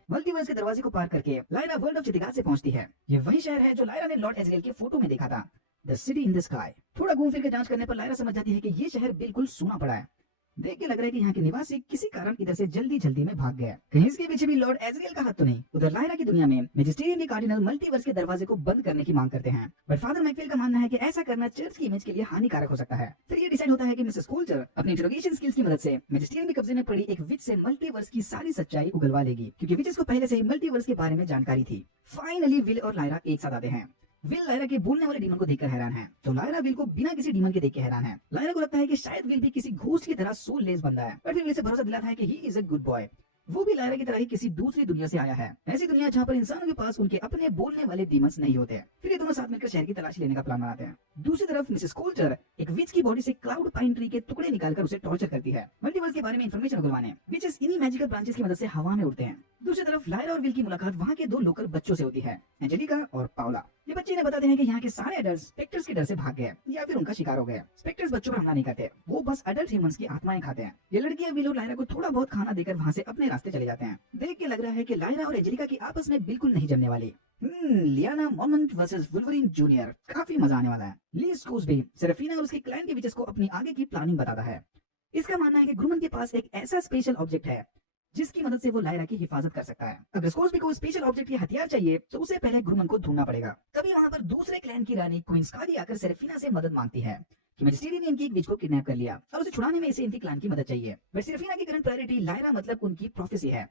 मल्टीवर्स के दरवाजे को पार करके लायरा वर्ल्ड ऑफ चितिगात से पहुंचती है। ये वही शहर है जो लायरा ने लॉर्ड एज़रियल की फोटो में देखा था, the city in the sky. थोड़ा घूम फिर के जांच करने पर लायरा समझ जाती है कि ये शहर बिल्कुल सूना पड़ा है। देख के लग रहा है कि यहाँ के निवासी किसी कारण इधर से जल्दी जल्दी में भाग गए। कहीं इसके पीछे भी लॉर्ड एज़रियल का हाथ तो नहीं। उधर लायरा की दुनिया में मैजिस्टेरियम के कार्डिनल मल्टीवर्स के दरवाजे को बंद करने की मांग करते हैं, बट फादर मैकफील का मानना है कि ऐसा करना चर्च की इमेज के लिए हानिकारक हो सकता है। फिर ये डिसाइड होता है कि मिसेस कोल्टर अपनी इंट्रोगेशन स्किल्स की मदद से मैजिस्टेरियम के कब्जे में पड़ी एक विच से मल्टीवर्स की सारी सच्चाई उगलवा लेगी, क्योंकि विचेस को पहले से ही मल्टीवर्स के बारे में जानकारी थी। फाइनली विल और लायरा एक साथ आते हैं। विल लायरा के बोलने वाले डीमन को देखकर हैरान है, तो लायरा विल को बिना किसी डीमन के देख के हैरान है। लायरा को लगता है कि शायद विल भी किसी घोस्ट की तरह सोल लेस बंदा है, पर फिर विल से भरोसा दिलाता है कि he is a good boy. वो भी लायरा की तरह ही किसी दूसरी दुनिया से आया है, ऐसी दुनिया जहाँ पर इंसानों के पास उनके अपने बोलने वाले डीमंस नहीं होते। फिर ये दोनों साथ मिलकर शहर की तलाशी लेने का प्लान बनाते हैं। दूसरी तरफ मिसेस कोल्टर एक विच की बॉडी से क्लाउड पाइन ट्री के टुकड़े निकालकर उसे टॉर्चर करती है, मल्टीवर्स के बारे में इंफॉर्मेशन उगलवाने। विचेस इन्हीं मैजिकल ब्रांचेस की मदद से हवा में उड़ते हैं। दूसरी तरफ लायरा और विल की मुलाकात वहाँ के 2 लोकल बच्चों से होती है, एंजेलिका और पाउला। ये बच्चे इन्हें बताते हैं कि यहाँ के सारे एडल्ट स्पेक्टर्स के डर से भाग गए या फिर उनका शिकार हो गए। स्पेक्टर्स बच्चों पर हमला नहीं करते, वो बस एडल्ट ह्यूमंस की आत्माएं खाते हैं। ये लड़कियां विल और लायरा को थोड़ा बहुत खाना देकर वहाँ से अपने रास्ते चले जाते हैं। देख के लग रहा है कि लायरा और एंजेलिका की आपस में बिल्कुल नहीं जमने वाली। लियाना मोमेंट वर्सेस वुल्वरीन जूनियर, काफी मजा आने वाला है। ली स्कूसबी सेरेफिना और उसके क्लैन के विचेस को अपनी आगे की प्लानिंग बताता है। इसका मानना है कि ग्रुमन के पास एक ऐसा स्पेशल ऑब्जेक्ट है जिसकी मदद से वो लायरा की हिफाजत कर सकता है। अगर स्कोर्सबी को स्पेशल ऑब्जेक्ट या हथियार चाहिए तो उसे पहले ग्रुमन को ढूंढना पड़ेगा। तभी वहां पर दूसरे क्लैन की रानी क्वीन स्काली आकर सेरेफिना से मदद मांगती है कि मैजिस्टेरियन ने इनकी एक विच को किडनैप कर लिया और उसे छुड़ाने में इसे इनकी क्लैन की मदद चाहिए। बट सेरेफिना की करंट प्रायोरिटी लायरा मतलब उनकी प्रोफेसी है।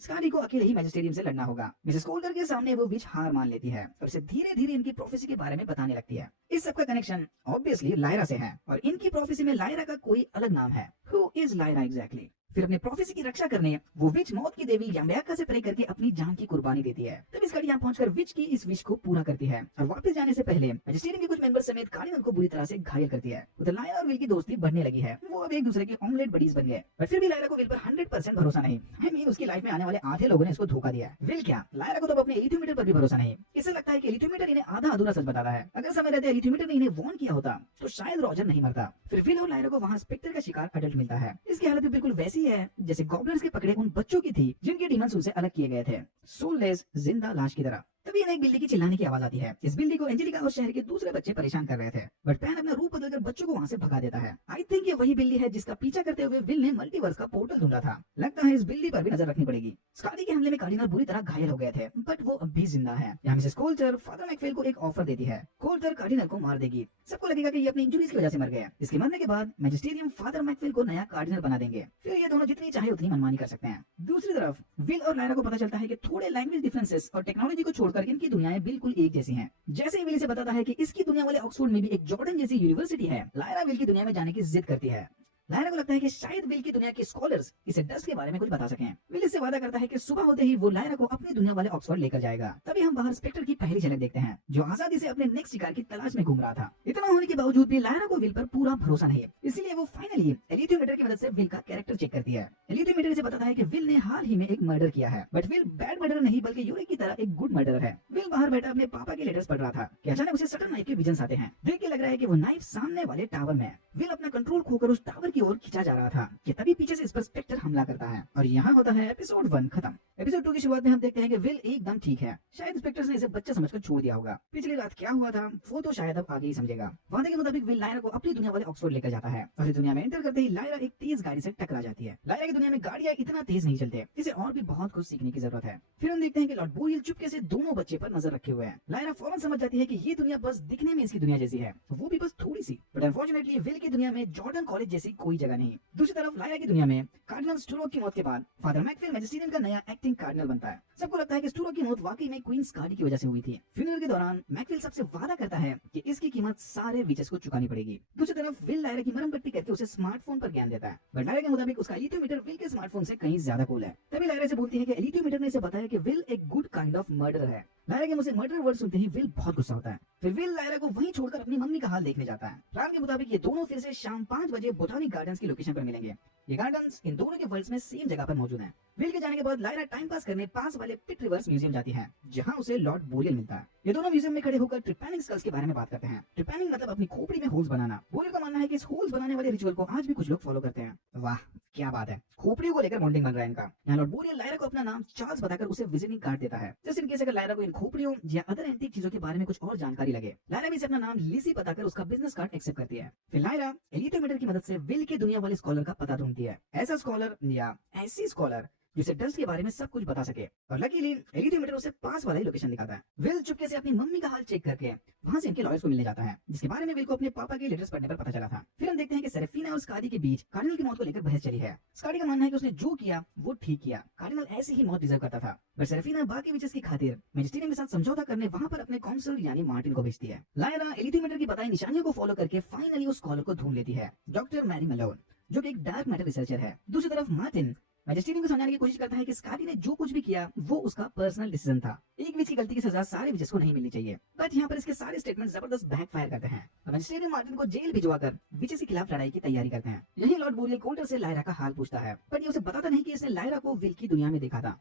स्काली को अकेले ही मैजिस्टेरियम से लड़ना होगा। मिसेस कोल्डर के सामने वो विच हार मान लेती है और उसे धीरे धीरे इनकी प्रोफेसी के बारे में बताने लगती है। इस सब का कनेक्शन ऑब्वियसली लायरा से है और इनकी प्रोफेसी में लायरा का कोई अलग नाम है। Who is Lyra exactly? फिर अपने प्रोफेसी की रक्षा करने वो विच मौत की देवी यम्बयाका से प्रे करके अपनी जान की कुर्बानी देती है। तब स्काली यहाँ पहुंचकर विच की इस विश को पूरा करती है और वापस जाने से पहले मैजिस्टेरियम के कुछ मेंबर समेत कार्डिनल को बुरी तरह से घायल करती है। उधर लायरा और विल की दोस्ती बढ़ने लगी है। वो अब एक दूसरे के ऑमलेट बडीज बन गए। पर फिर भी लायरा को विल पर 100% भरोसा नहीं। आई मीन उसकी लाइफ में आने वाले आधे लोगों ने इसको धोखा दिया है। विल क्या, लायरा को तो अपने एलिथ्योमीटर पर भी भरोसा नहीं। इससे लगता है कि एलिथ्योमीटर इन्हें आधा अधूरा सच बताता है। अगर समय रहते एलिथ्योमीटर ने इन्हें वार्न किया होता तो शायद रॉजर नहीं मरता। फिर विल और लायरा को वहां स्पेक्टर का शिकार अडल्ट मिलता है। इसकी हालत भी बिल्कुल वैसी है जैसे गॉब्लिन्स के पकड़े उन बच्चों की थी जिनके डीमंस उनसे अलग किए गए थे, सोललेस जिंदा लाश की तरह। तभी इन्हें एक बिल्ली की चिल्लाने की आवाज आती है। इस बिल्ली को एंजेलिका और शहर के दूसरे बच्चे परेशान कर रहे थे, बट पैन अपना रूप बदलकर बच्चों को वहां से भगा देता है। आई थिंक ये वही बिल्ली है जिसका पीछा करते हुए विल ने मल्टीवर्स का पोर्टल ढूंढा था। लगता है इस बिल्ली पर भी नजर रखनी पड़ेगी। स्काली के हमले में कार्डिनल बुरी तरह घायल हो गए थे, बट वो अब भी जिंदा है। यहाँ मिसेस कोल्टर फादर मैकफेल को एक ऑफर देती है। कोल्टर कार्डिनल को मार देगी। सबको लगेगा कि ये अपनी इंजुरीज की वजह से मर गया। इसके मरने के बाद मैजिस्टेरियम फादर मैकफेल को नया कार्डिनल बना देंगे। फिर ये दोनों जितनी चाहे उतनी मनमानी कर सकते हैं। दूसरी तरफ विल और लायरा को पता चलता है कि थोड़े लैंग्वेज डिफरेंसेस और टेक्नोलॉजी को छोड़कर इनकी दुनियाएं बिल्कुल एक जैसी हैं। जैसे ही विल इसे बताता है कि इसकी दुनिया वाले ऑक्सफोर्ड में भी एक जॉर्डन जैसी यूनिवर्सिटी है, लायरा विल की दुनिया में जाने की जिद करती है। लायरा को लगता है कि शायद विल की दुनिया के स्कॉलर्स इसे डस्ट के बारे में कुछ बता सकें। विल इससे वादा करता है कि सुबह होते ही वो लायरा को अपनी दुनिया वाले ऑक्सफोर्ड लेकर जाएगा। तभी हम बाहर स्पेक्टर की पहली झलक देखते हैं जो आजादी से अपने नेक्स्ट शिकार की तलाश में घूम रहा था। इतना होने के बावजूद भी लायरा को विल पर पूरा भरोसा नहीं है, इसलिए वो फाइनली एलिथ्योमीटर की मदद से विल का कैरेक्टर चेक करती है। एलिथ्योमीटर इसे बताता है कि विल ने हाल ही में एक मर्डर किया है, बट विल बैड मर्डर नहीं बल्कि यूरिक की तरह एक गुड मर्डर है। विल बाहर बैठा अपने पापा के लेटर्स पढ़ रहा था कि अचानक उसे सटन नाइफ के विजन्स आते हैं। देख के लग रहा है कि वो नाइफ सामने वाले टावर में है। विल अपना कंट्रोल खोकर उस टावर की ओर खिंचा जा रहा था कि तभी पीछे से इस पर स्पेक्टर हमला करता है और यहाँ होता है एपिसोड 1 खत्म। एपिसोड 2 की शुरुआत में हम देखते हैं कि विल एकदम ठीक है। शायद स्पेक्टर ने इसे बच्चा समझकर छोड़ दिया होगा। पिछली रात क्या हुआ था वो तो शायद अब आगे ही समझेगा। वादे के मुताबिक विल लायरा को अपनी दुनिया वाले ऑक्सफोर्ड लेकर जाता है और इस दुनिया में एंटर करते ही लायरा एक तेज गाड़ी से टकरा जाती है। लायरा की दुनिया में गाड़ियां इतना तेज नहीं चलते, इसे और भी बहुत कुछ सीखने की जरूरत है। फिर हम देखते हैं कि लॉर्ड बोरियल चुपके से दोनों बच्चे पर नजर रखे हुए हैं। लायरा फौरन समझ जाती है कि ये दुनिया बस दिखने में इसकी दुनिया जैसी है, वो भी बस थोड़ी सी। बट अनफॉर्चुनेटली विल की दुनिया में जॉर्डन कॉलेज जैसी कोई जगह नहीं। दूसरी तरफ लायरा की दुनिया में कार्डिनल स्टुरो की मौत के बाद फादर मैकफिल मैजिस्टेरियम का नया एक्टिंग कार्डिनल बनता है। सबको लगता है कि स्टुरो की मौत वाकई में क्वीन स्काली की वजह से हुई थी। फ्यूनरल के दौरान मैकफिल सबसे वादा करता है कि इसकी कीमत सारे विचेस को चुकानी पड़ेगी। दूसरी तरफ विल लायरा की मरहम पट्टी करके उसे स्मार्टफोन पर ज्ञान देता है, बट लायरा के मुताबिक उसका एलिथ्योमीटर विल के स्मार्टफोन से कहीं ज्यादा कूल है। तभी लायरा से बोलती है कि एलिथ्योमीटर ने इसे बताया कि विल एक गुड काइंड ऑफ मर्डरर है। लायरा के मुंह से मर्डर वर्ड सुनते ही विल बहुत गुस्सा होता है। फिर विल लायरा को वहीं छोड़कर अपनी मम्मी का हाल देखने जाता है। प्लान के मुताबिक ये दोनों फिर से शाम 5 बजे बोटानिक गार्डन्स की लोकेशन पर मिलेंगे। ये गार्डन्स इन दोनों के वर्ल्ड्स में सेम जगह पर मौजूद हैं। विल के जाने के बाद लायरा टाइम पास करने पास वाले पिट रिवर्स म्यूजियम जाती है जहां उसे लॉर्ड बोरियल मिलता है। ये दोनों म्यूजियम में खड़े होकर ट्रिपैनिंग स्कल्स के बारे में बात करते हैं। ट्रिपैनिंग मतलब अपनी खोपड़ी में होल्स बनाना। बोरियल का मानना है कि इस होल्स बनाने वाले रिचुअल को आज भी कुछ लोग फॉलो करते हैं। वाह क्या बात है, खोपड़ियों को लेकर बॉन्डिंग बन रहा है इनका। यहाँ लॉर्ड बोरियल लायरा को अपना नाम चार्ल्स बताकर उसे विजिटिंग कार्ड देता है, जैसे इन केस अगर लायरा को इन खोपड़ियों या अदर एंटीक चीजों के बारे में कुछ और जानकारी लगे। लायरा भी इसे अपना नाम लिसी बताकर उसका बिजनेस कार्ड एक्सेप्ट करती है। फिर लायरा एलिथ्योमीटर की मदद से विल के दुनिया वाले स्कॉलर का पता ढूंढती है। ऐसा स्कॉलर या ऐसी स्कॉलर जिसे डस्ट के बारे में सब कुछ बता सके, और लकीली एलिथ्योमीटर उसे पास वाला ही लोकेशन दिखाता है। विल चुपके से अपनी मम्मी का हाल चेक करके वहां से इनके लॉयर्स को मिलने जाता है, जिसके बारे में विल को अपने पापा के लेटर्स पढ़ने पर पता चला था। फिर हम देखते हैं कि सेरेफिना और स्काली के बीच कार्डिनल की मौत को लेकर बहस चली है। स्काली का मानना है कि उसने जो किया वो ठीक किया, कार्डिनल ऐसी ही मौत डिजर्व करता था। बट सेरेफिना बाकी विचेस की खातिर मैजिस्टेरियम के साथ समझौता करने वहां पर अपने काउंसिल यानी मार्टिन को भेजती है। लायरा एलिथ्योमीटर की बताई निशानियों को फॉलो करके फाइनली उस स्कॉलर को ढूंढ लेती है, डॉक्टर मैरी मेलोन, जो कि एक डार्क मैटर रिसर्चर है। दूसरी तरफ मार्टिन मैजिस्टेरियम को समझाने की कोशिश करता है कि स्काली ने जो कुछ भी किया वो उसका पर्सनल डिसीजन था। एक विच की गलती की सजा सारे विचेस को नहीं मिलनी चाहिए। बट यहाँ पर इसके सारे स्टेटमेंट जबरदस्त बैकफायर करते हैं। मैजिस्टेरियम मार्टिन को जेल भिजवाकर विचेस के खिलाफ लड़ाई की तैयारी करते हैं। यही लॉर्ड बोरियल कोल्टर से लायरा का हाल पूछता है, बट ये उसे बताता नहीं कि इसने लायरा को विल की दुनिया में देखा था।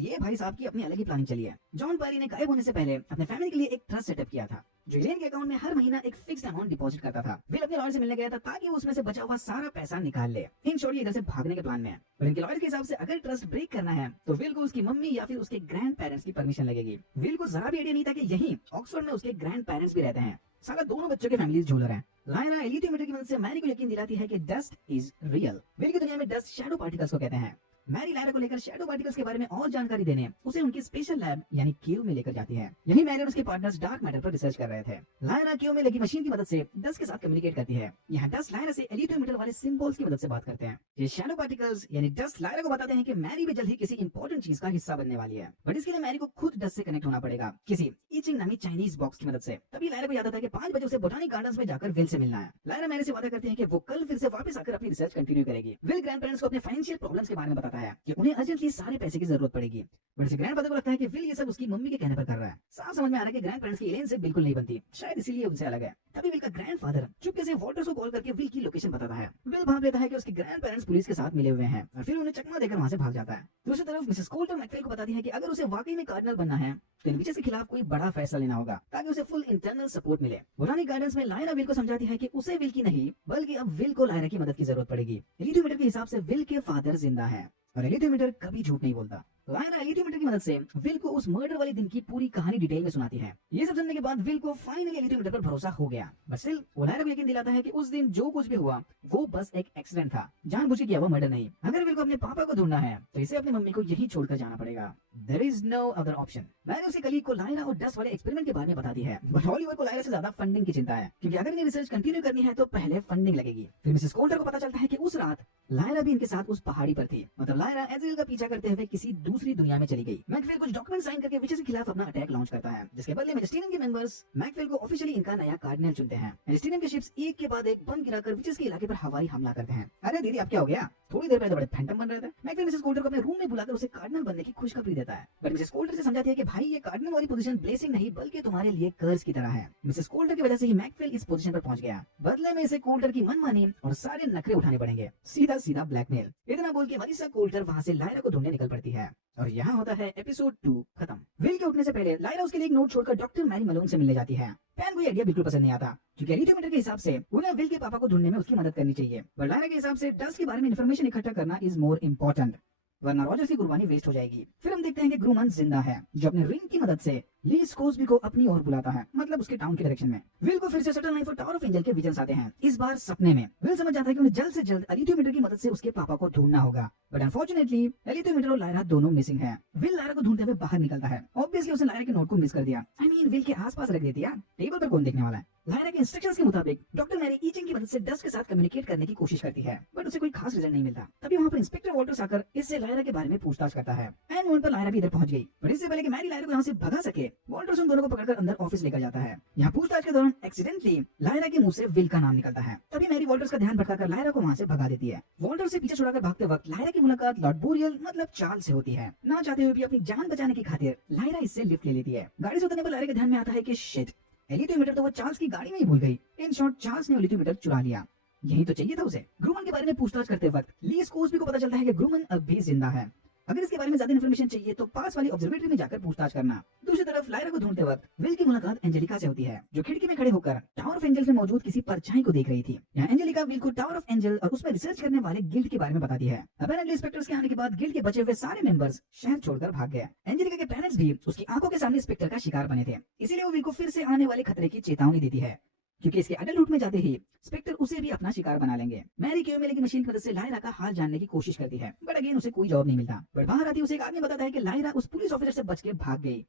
ये भाई साहब की अपनी अलग ही प्लानिंग चली है। जॉन पारी ने गायब होने से पहले अपने फैमिली के लिए एक ट्रस्ट सेटअप किया था, जो इलेन के अकाउंट में हर महीना एक फिक्स्ड अमाउंट डिपॉजिट करता था। विल अपने लॉयर से मिलने गया था ताकि वो उसमें से बचा हुआ सारा पैसा निकाल ले। इन शॉर्ट ये इधर से भागने के प्लान में है। पर इनके लॉयर के हिसाब से अगर ट्रस्ट ब्रेक करना है तो विल को उसकी मम्मी या फिर उसके ग्रैंड पेरेंट्स की परमिशन लगेगी। विल को जरा भी आइडिया नहीं था कि यही ऑक्सफोर्ड में उसके ग्रैंड पेरेंट्स भी रहते हैं। साला दोनों बच्चों के फैमिलीज झूलर हैं। लायरा एलियोमीटर की मदद से मैरी को यकीन दिलाती है कि डस्ट इज रियल। विल की दुनिया में डस्ट शैडो पार्टिकल्स को कहते हैं। मैरी लायरा को लेकर शैडो पार्टिकल्स के बारे में और जानकारी देने उसे उनकी स्पेशल लैब यानी क्यू में लेकर जाती है। यही मैरी और उसके पार्टनर्स डार्क मैटर पर रिसर्च कर रहे थे। लायरा क्यू में लगी मशीन की मदद से डस्ट के साथ कम्युनिकेट करती है। यहाँ डस्ट लायरा से एलियोमीटर वाले सिंबल्स की मदद से बात करते हैं। ये शैडो पार्टिकल्स यानी डस्ट लायरा को बताते हैं कि मैरी भी जल्द ही किसी इंपॉर्टेंट चीज का हिस्सा बनने वाली है, बट इसके लिए मैरी को खुद डस्ट से कनेक्ट होना पड़ेगा किसी इचिंग नामी चाइनीज बॉक्स की मदद से। तभी लायरा को याद आता है कि 5 बजे उसे बोटानिक गार्डन्स में जाकर विल से मिलना है। लायरा मैरी से वादा करती है कि वो कल फिर से वापस आकर अपनी रिसर्च कंटिन्यू करेगी। विल ग्रैंडपेरेंट्स को अपने फाइनेंशियल प्रॉब्लम्स के बारे में बताता है कि उन्हें अर्जेंटली सारे पैसे की जरूरत पड़ेगी, बट इसे ग्रैंडफादर को लगता है कि विल ये सब उसकी मम्मी के कहने पर कर रहा है। साफ समझ में आ रहा है कि ग्रैंडपेरेंट्स की एलियन से बिल्कुल नहीं बनती, शायद इसीलिए उनसे अलग है। तभी विल का ग्रैंडफादर चुपके से वॉल्टर्स को कॉल करके विल की लोकेशन बताता है। विल भाप लेता है कि उसके ग्रैंडपेरेंट्स पुलिस के साथ मिले हुए हैं और फिर उन्हें चकमा देकर वहां से भाग जाता है। दूसरी तरफ मिसेस कोल्टर मैकफिल को बताती है कि अगर उसे वाकई में कार्डिनल बनना है तो इन विचेस के खिलाफ कोई बड़ा फैसला लेना होगा ताकि उसे फुल इंटरनल सपोर्ट मिले। बोटानिक गार्डन्स में लायरा विल को समझाती है कि उसे विल की नहीं बल्कि अब विल को लायरा की मदद की जरूरत पड़ेगी। एलियोमीटर के हिसाब से विल के फादर जिंदा है और एलियोमीटर कभी झूठ नहीं बोलता। लायरा एलियोमीटर की मदद से विल को उस मर्डर वाले दिन की पूरी कहानी डिटेल में सुनाती है। ये सब सुनने के बाद विल को फाइनली एलियोमीटर पर भरोसा हो गया, बट स्टिल वो लायरा को यकीन दिलाता है कि उस दिन जो कुछ भी हुआ वो बस एक एक्सीडेंट था, जानबूझ के किया हुआ मर्डर नहीं। अगर विल को अपने पापा को ढूंढना है तो इसे अपनी मम्मी को यही छोड़कर जाना पड़ेगा। There is no other option. Lyra उसके कलीग को लायरा और डस्ट वाले एक्सपेरिमेंट के बारे में बताती है, बट ऑलिवर को लायरा से ज्यादा फंडिंग की चिंता है, क्योंकि अगर इन्हें रिसर्च कंटिन्यू करनी है तो पहले फंडिंग लगेगी। फिर मिसेस कोल्टर को पता चलता है कि उस रात लायरा भी इनके साथ उस पहाड़ी पर थी, मतलब लायरा एजरियल का पीछा करते हुए किसी दूसरी दुनिया में चली गई। मैकफिल कुछ डॉक्यूमेंट साइन करके विचेस के खिलाफ अपना अटैक लॉन्च करता है, जिसके बदले में मेजेस्टेरियन के मेंबर्स मैकफिल को ऑफिशियली इनका नया कार्डिनल चुनते हैं। मेजेस्टेरियन के शिप्स एक के बाद एक बम गिराकर विचेस के इलाके पर हवाई हमला करते हैं। अरे दीदी अब क्या हो गया, थोड़ी देर पहले तो बड़े फैंटम बन रहे थे। मैकफिल मिसेस कोल्टर को अपने रूम में बुलाकर उसे कार्डिनल बनने की खुशखबरी देता है, बट मिसेस कोल्टर से समझाती है कि भाई ये कार्डिनल वाली पोजीशन ब्लेसिंग नहीं बल्कि तुम्हारे लिए कर्ज की तरह है। मिसेस कोल्टर की वजह से ही मैकफिल इस पोजीशन पर पहुंच गया, बदले में इसे कोल्टर की मनमानी और सारे नखरे उठाने पड़ेंगे, सीधा सीधा ब्लैकमेल। इतना बोल के मनीषा कोल्टर वहां से लायरा को ढूंढने निकल पड़ती है और यहाँ होता है एपिसोड 2 खत्म। विल के उठने से पहले लायरा उसके लिए एक नोट छोड़कर डॉक्टर मैरी मलोन से मिलने जाती है। पैन को ये आइडिया बिल्कुल पसंद नहीं आता, क्योंकि एलियोमीटर के हिसाब से उन्हें विल के पापा को ढूंढने में उसकी मदद करनी चाहिए, पर लायरा के हिसाब से डस्ट के बारे में इंफॉर्मेशन इकट्ठा करना इज मोर इम्पोर्टेंट, वरना रॉजर्स की कुर्बानी वेस्ट हो जाएगी। फिर हम देखते हैं कि ग्रूमन जिंदा है, जो अपने रिंग की मदद से ली स्कोर्सबी को अपनी ओर बुलाता है, मतलब उसके टाउन की डायरेक्शन में। विल को फिर से सटल नाइफ और टावर ऑफ एंजल के विजन्स आते हैं, इस बार सपने में। विल समझ जाता है कि उन्हें जल्द से जल्द एलियोमीटर की मदद से उसके पापा को ढूंढना होगा, बट अनफॉर्चुनेटली एलियोमीटर और लायरा दोनों मिसिंग है। विल लायरा को ढूंढते हुए बाहर निकलता है। ऑब्वियसली उसने लायरा के नोट को मिस कर दिया। आई मीन विल के आसपास रख देती है, टेबल पर कौन देखने वाला है। लायरा के इंस्ट्रक्शंस के मुताबिक डॉक्टर मैरी ईचिंग की मदद से डस्ट के साथ कम्युनिकेट करने की कोशिश करती है, बट उसे कोई खास रिजल्ट नहीं मिलता। तभी वहाँ पर इंस्पेक्टर वॉल्टर्स आकर इससे लायरा के बारे में पूछताछ करता है। एंड मोमेंट पर लायरा भी इधर पहुंच गई, बट इससे पहले कि मैरी लायरा को यहाँ से भगा सके, वॉल्टर्स उन दोनों को पकड़कर अंदर ऑफिस लेकर जाता है। यहाँ पूछताछ के दौरान एक्सीडेंटली लायरा के मुंह से विल का नाम निकलता है। तभी मैरी वॉल्टर्स का ध्यान भटकाकर लायरा को वहाँ से भगा देती है। वॉल्टर्स से पीछे छुड़ाकर भागते वक्त लायरा की मुलाकात लॉर्ड बोरियल मतलब चार्ल्स से होती है। ना चाहते हुए भी अपनी जान बचाने की खातिर लायरा इससे लिफ्ट ले लेती है। गाड़ी से उतरने पर लायरा के ध्यान में आता है कि शिट, एलियोमीटर तो वो चार्ल्स की गाड़ी में ही भूल गई। इन शॉर्ट चार्ल्स ने एलियोमीटर चुरा लिया, यही तो चाहिए था उसे। ग्रूमन के बारे में पूछताछ करते वक्त ली स्कोर्सबी को पता चलता है कि ग्रूमन अब भी जिंदा है। अगर इसके बारे में ज्यादा इन्फॉर्मेशन चाहिए तो पास वाली ऑब्जर्वेटरी में जाकर पूछताछ करना। दूसरी तरफ लायरा को ढूंढते वक्त विल की मुलाकात एंजेलिका से होती है, जो खिड़की में खड़े होकर टावर ऑफ एंजल में मौजूद किसी परछाई को देख रही थी। यहाँ एंजेलिका विल को टावर ऑफ एंजल और उसमें रिसर्च करने वाले गिल्ड के बारे में बताती है। अपैरेंटली इंस्पेक्टर्स के आने के बाद गिल्ड के बचे हुए सारे मेंबर्स शहर छोड़कर भाग गए। एंजेलिका के पेरेंट्स भी उसकी आंखों के सामने इंस्पेक्टर का शिकार बने थे, इसीलिए वो विल को फिर से आने वाले खतरे की चेतावनी देती है, क्योंकि इसके अडल्टहुड में जाते ही स्पेक्टर उसे भी अपना शिकार बना लेंगे। मैरी क्यूमेले की मशीन की मदद से लायरा का हाल जानने की कोशिश करती है, बट अगेन उसे कोई जवाब नहीं मिलता। बट बाहर आती उसे एक आदमी बताता है कि लायरा उस पुलिस ऑफिसर से बच के भाग गई,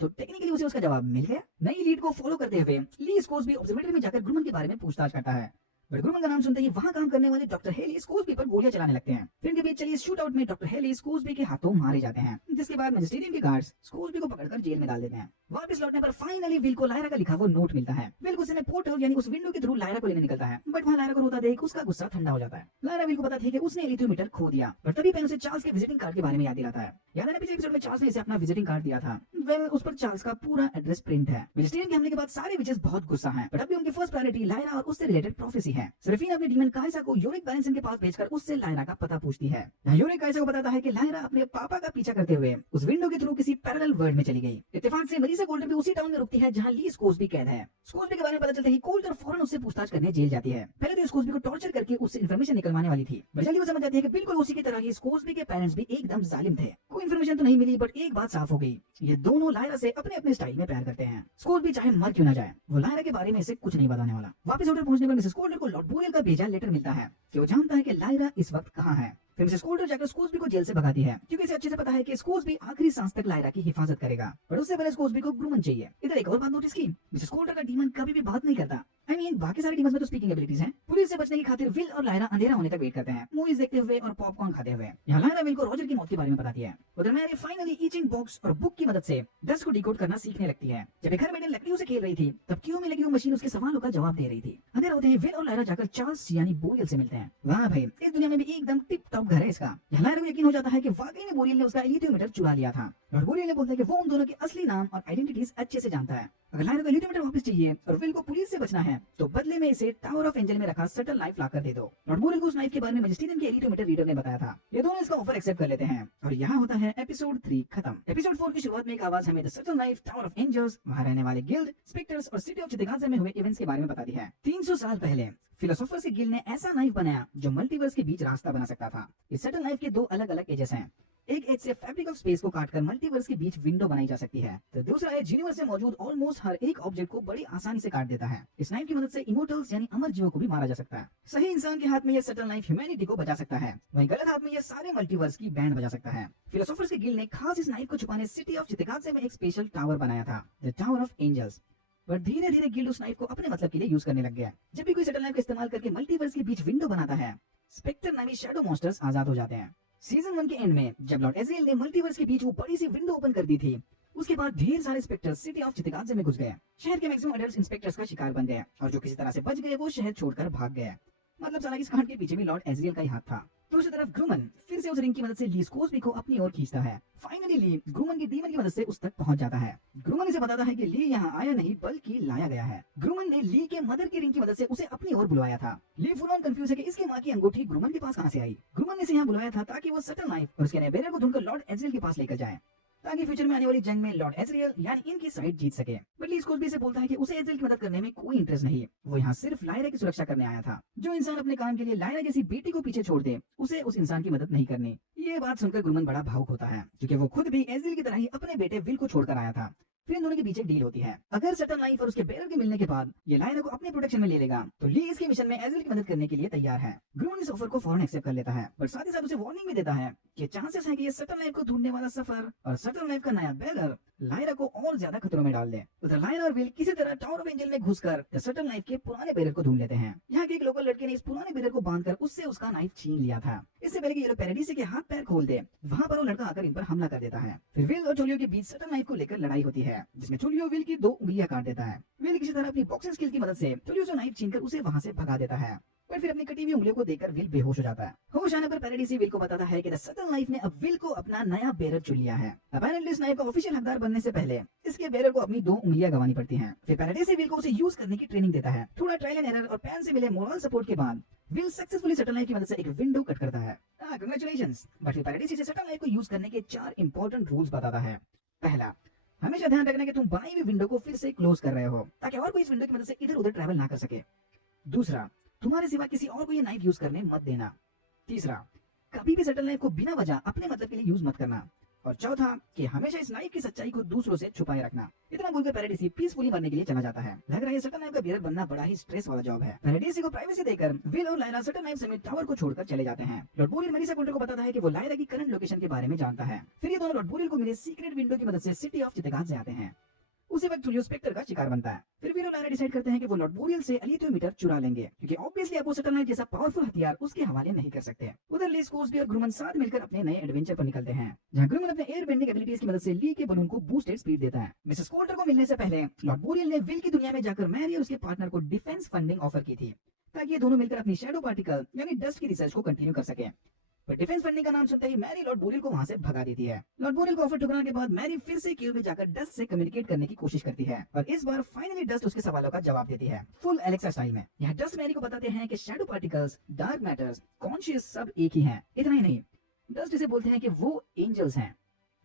तो टेक्निकली उसे उसका जवाब मिल गया। नई लीड को फॉलो करते हुए ली स्कोर्सबी ऑब्जर्वेटरी में जाकर ग्रूमन के बारे में पूछताछ करता है, बट ग्रूमन का नाम सुनते ही वहां काम करने वाले डॉक्टर हेली स्कोर्सबी पर गोलियां चलाने लगते हैं। फिर इनके बीच चली शूट आउट में डॉक्टर हेली स्कोर्सबी के हाथों मारे जाते हैं, जिसके बाद मैजिस्ट्रेट के गार्ड्स स्कोर्सबी को पकड़कर जेल में डाल देते हैं। वापस लौटने पर फाइनली विल को लायरा का लिखा वो नोट मिलता है। विल गुस्से में पोर्टल यानी उस विंडो के थ्रू लायरा को लेने निकलता है, बट वहां लायरा को रोता देख उसका गुस्सा ठंडा हो जाता है। लायरा विल को बताती है कि उसने एलियोमीटर खो दिया, बट तभी पेन उसे चार्ल्स के विजिटिंग कार्ड के बारे में याद दिलाता है। याद है ना पिछले एपिसोड में चार्ल्स ने इसे अपना विजिटिंग कार्ड दिया था। वेल उस पर चार्ल्स का पूरा एड्रेस प्रिंट है। वेजिटेरियन के हमले के बाद सारे विचेस बहुत गुस्सा हैं, बट अभी उनकी फर्स्ट प्रायोरिटी लायरा और उससे रिलेटेड प्रोफेसी है। सेरेफिन अपने डीमन कायसा को यूरिक बैलेंसन के पास भेजकर उससे लायरा का पता पूछती है। यूरिक कायसा को बताता है कि लायरा अपने पापा का पीछा करते हुए उस विंडो के थ्रू किसी पैरेलल वर्ल्ड में चली गई। इत्तेफाक से मरीसा कोल्टर भी उसी टाउन में रुकती है जहां ली स्कोर्सबी कैद है। स्कोर्सबी के बारे में पता चलता है कोल्टर फौरन उससे पूछताछ करने जेल जाती है। पहले तो स्कोर्सबी को टॉर्चर करके उससे इन्फॉर्मेशन निकलवाने वाली थी, बट जल्दी वो समझ जाती है कि बिल्कुल उसी की तरह ही स्कोर्सबी के पेरेंट्स भी एकदम जालिम थे। कोई इन्फॉर्मेशन तो नहीं मिली, बट एक बात साफ हो गई, ये दोनों लायरा से अपने अपने स्टाइल में प्यार करते हैं। स्कूल भी चाहे मर क्यों ना जाए, वो लायरा के बारे में इसे कुछ नहीं बताने वाला। वापस होटल पहुंचने पर मिसेस कोल्डर को लॉर्ड बोरियल का भेजा लेटर मिलता है कि वो जानता है कि लायरा इस वक्त कहाँ है। फिर मिसेस कोल्डर जाकर स्कूल्सबी को जेल से भगाती है क्योंकि इसे अच्छे से पता है कि स्कूल्सबी आखिरी सांस तक लायरा की हिफाजत करेगा, पर उससे पहले स्कूल्सबी को ग्रूमन चाहिए। इधर एक और बात नोटिस की, मिसेस कोल्डर का डीमन कभी भी बात नहीं करता। बाकी सारे डीमंस में तो स्पीकिंग एबिलिटीज हैं। पुलिस से बचने की खातिर विल और लायरा अंधेरा होने तक वेट करते हैं, मूवीज देखते हुए और पॉपकॉर्न खाते हुए। यहाँ लायरा विल को रॉजर की मौत के बारे में बताती है। उधर मैरी फाइनली ईचिंग बॉक्स और बुक की मदद से डस्ट को डिकोड करना सीखने लगती है। जब घर बैठे लकड़ियों से खेल रही थी तब क्यों में लगी वो मशीन उसके सवालों का जवाब दे रही थी। अंधेरा होते हैं विल और लायरा जाकर चार्ल्स यानी बोरियल से मिलते हैं। वाह भाई, इस दुनिया में भी एकदम टिप टॉप घर है इसका। लायरा को यकीन हो जाता है कि वाकई में बोरियल ने उसका एलिथियोमीटर चुरा लिया था। लॉर्ड बोरियल ने बोलता है कि वो उन दोनों के असली नाम और आइडेंटिटीज अच्छे से जानता है। अगर लायरा को एलिथियोमीटर वापस चाहिए और विल को पुलिस से बचना है तो बदले में इसे टावर ऑफ एंजल में रखा सटल नाइफ लाकर दे दो। लॉर्ड बोरियल को उस नाइफ के बारे में मैजिस्ट्रियन के एलिथियोमीटर रीडर ने बताया था। ये दोनों इसका ऑफर एक्सेप्ट कर लेते हैं और यहाँ होता है एपिसोड 3 खत्म। एपिसोड 4 की शुरुआत में एक आवाज हमें the subtle knife, tower of angels, वहाँ रहने वाले गिल्ड, स्पेक्टर्स और सिटी ऑफ चितगाजा में हुए इवेंट्स के बारे में बताती है। 300 साल पहले फिलोसोफर्स के गिल्ड ने ऐसा नाइफ बनाया जो मल्टीवर्स के बीच रास्ता बना सकता था। इस सटल नाइफ के दो अलग अलग एजेस हैं। एक एज से फैब्रिक ऑफ स्पेस को काटकर मल्टीवर्स के बीच विंडो बनाई जा सकती है, तो दूसरा एज यूनिवर्स में मौजूद ऑलमोस्ट हर एक ऑब्जेक्ट को बड़ी आसानी से काट देता है। इस नाइफ की मदद से इमोर्टल्स यानी अमर जीवों को भी मारा जा सकता है। सही इंसान के हाथ में यह सटल नाइफ ह्यूमैनिटी को बचा सकता है, वहीं गलत हाथ में यह सारे मल्टीवर्स की बैंड बजा सकता है। फिलोसोफर्स के गिल्ड ने खास इस नाइफ को छुपाने सिटी ऑफ चितगाजा में एक स्पेशल टावर बनाया था, द टावर ऑफ एंजल्स। पर धीरे धीरे गिल्ड उस नाइफ को अपने मतलब के लिए यूज करने लग गया। जब भी कोई सटल नाइफ का इस्तेमाल करके मल्टीवर्स के बीच विंडो बनाता है, स्पेक्टर नामी शैडो मॉन्स्टर्स आजाद हो जाते हैं। सीजन 1 के एंड में जब लॉर्ड एजरियल ने मल्टीवर्स के बीच वो बड़ी सी विंडो ओपन कर दी थी, उसके बाद ढेर सारे स्पेक्टर्स सिटी ऑफ चितगाजा में घुस गए। शहर के मैक्सिमम एडल्ट्स इंस्पेक्टर्स का शिकार बन गए और जो किसी तरह से बच गए वो शहर छोड़कर भाग गए। मतलब साला इस कांड के पीछे भी लॉर्ड एजरियल का ही हाथ था। दूसरी तरफ ग्रूमन फिर से उस रिंग की मदद से ली स्कोर्सबी को अपनी ओर खींचता है। फाइनली ली ग्रूमन की डीमन की मदद से उस तक पहुंच जाता है। ग्रूमन इसे बताता है कि ली यहाँ आया नहीं बल्कि लाया गया है। ग्रूमन ने ली के मदर की रिंग की मदद से उसे अपनी ओर बुलवाया था। ली फुल ऑन कंफ्यूज है कि इसकी माँ की अंगूठी ग्रूमन के पास कहाँ से आई। ग्रूमन ने इसे यहाँ बुलवाया था ताकि वो सटल नाइफ और उसके नए बेरर को ढूंढकर लॉर्ड एजरियल के पास लेकर जाए, ताकि फ्यूचर में आने वाली जंग में लॉर्ड एजरियल यानी इनकी साइड जीत सके। बट ली स्कोर्सबी से बोलता है कि उसे एजरियल की मदद करने में कोई इंटरेस्ट नहीं, वो यहाँ सिर्फ लायरा की सुरक्षा करने आया था। जो इंसान अपने काम के लिए लायरा जैसी बेटी को पीछे छोड़ दे, उसे उस इंसान की मदद नहीं करनी। ये बात सुनकर ग्रूमन बड़ा भावुक होता है क्योंकि वो खुद भी एजरियल की तरह ही अपने बेटे विल को छोड़कर आया था। फिर इन दोनों के बीच एक डील होती है। अगर सटल नाइफ और उसके बेरर के मिलने के बाद ये लायरा को अपने प्रोटेक्शन में ले लेगा तो ली इसके मिशन में एजरियल की मदद करने के लिए तैयार है। ग्रूमन इस ऑफर को फौरन एक्सेप्ट कर लेता है, पर साथ ही साथ उसे वार्निंग भी देता है कि चांसेस है कि ये सटल नाइफ को ढूंढने वाला सफर और सटल नाइफ का नया बेरर लायरा को और ज्यादा खतरों में डाल दे। उधर लायरा और विल किसी तरह टावर ऑफ एंजल में घुसकर सटल नाइफ के पुराने बेरर को ढूंढ लेते हैं। यहाँ के एक लोकल लड़के ने इस पुराने बेरर को बांधकर उससे उसका नाइफ छीन लिया था। इससे पहले कि ये लोग पैराडीसी के हाथ पैर खोल दे, वहाँ पर वो लड़का आकर इन पर हमला कर देता है। फिर विल और चोलियो के बीच सटल नाइफ को लेकर लड़ाई होती है, जिसमें चोलियो विल की 2 उंगलियां काट देता है। विल किसी तरह अपनी बॉक्सिंग स्किल की मदद से चोलियो से नाइफ छीनकर उसे वहाँ से भगा देता है, पर फिर अपनी कटी हुई उंगलियों को देखकर विल बेहोश हो जाता है। होश आने पर पैराडीसी विल को बताता है कि द सटल नाइफ ने अब विल को अपना नया बेरर चुन लिया है। अपैरेंटली इस नाइफ का ऑफिशियल हकदार बनने से पहले इसके बेरर को अपनी 2 उंगलियां गंवानी पड़ती हैं। फिर पैराडीसी विल को उसे यूज करने की ट्रेनिंग देता है। थोड़ा ट्रायल एंड एरर और पैन से मिले मोरल सपोर्ट के बाद विल सक्सेसफुली सटल नाइफ की मदद से एक विंडो कट करता है। कांग्रेचुलेशंस। बट फिर पैराडीसी से सटल नाइफ को यूज करने के 4 इंपॉर्टेंट रूल्स बताता है। पहला, हमेशा ध्यान रखना कि तुम बनाई हुई विंडो को फिर से क्लोज कर रहे हो ताकि और कोई इस विंडो की मदद से इधर उधर ट्रैवल ना कर सके। दूसरा, तुम्हारे सिवा किसी और को ये नाइफ यूज करने मत देना। तीसरा, कभी भी सटल नाइफ को बिना वजह अपने मतलब के लिए यूज मत करना। और चौथा कि हमेशा इस नाइफ की सच्चाई को दूसरों से छुपाए रखना। इतना बोलकर पैराडीसी पीसफुली मरने के लिए चला जाता है। लग रहा है सटल नाइफ का बेरर बनना बड़ा ही स्ट्रेस वाला जॉब है। पैराडीसी को प्राइवेसी देकर विल और लायरा सटल नाइफ समेत टावर को छोड़कर चले जाते हैं। लॉर्ड बोरियल मेलिसा कोल्डर को बताता है कि वो लायरा की करंट लोकेशन के बारे में जानता है। फिर ये दोनों लॉर्ड बोरियल को मिले सीक्रेट विंडो की मदद से सिटी ऑफ चितगाजा आते हैं। उसी वक्त चुलियो स्पेक्टर का शिकार बनता है। फिर विल और लायरा डिसाइड करते हैं कि वो लॉर्ड बोरियल से एलिथियोमीटर चुरा लेंगे क्योंकि ऑब्वियसली अब वो सटल नाइफ जैसा पावरफुल हथियार उसके हवाले नहीं कर सकते। उधर ली स्कोर्सबी और ग्रूमन साथ मिलकर अपने नए एडवेंचर पर निकलते हैं, जहां ग्रूमन अपने एयर बेंडिंग एबिलिटीज की मदद से ली के बलून को बूस्टेड स्पीड देता है। मिसेस कोल्टर को मिलने से पहले लॉर्ड बोरियल ने विल की दुनिया में जाकर मैरी और उसके पार्टनर को डिफेंस फंडिंग ऑफर की थी ताकि ये दोनों मिलकर अपनी शैडो पार्टिकल यानी डस्ट की रिसर्च को कंटिन्यू कर सके। पर डिफेंस फंडिंग का नाम सुनते ही मैरी लॉर्ड बोरियल को वहां से भगा देती है। लॉर्ड बोरियल को ऑफर ठुकराने के बाद मैरी फिर से क्यूब में जाकर डस्ट से कम्युनिकेट करने की कोशिश करती है और इस बार फाइनली डस्ट उसके सवालों का जवाब देती है फुल एलेक्सा स्टाइल में। यहाँ डस्ट मैरी को बताते हैं कि shadow particles, dark matters, conscious सब एक ही हैं। इतना ही नहीं, डस्ट इसे बोलते हैं कि वो एंजल्स हैं।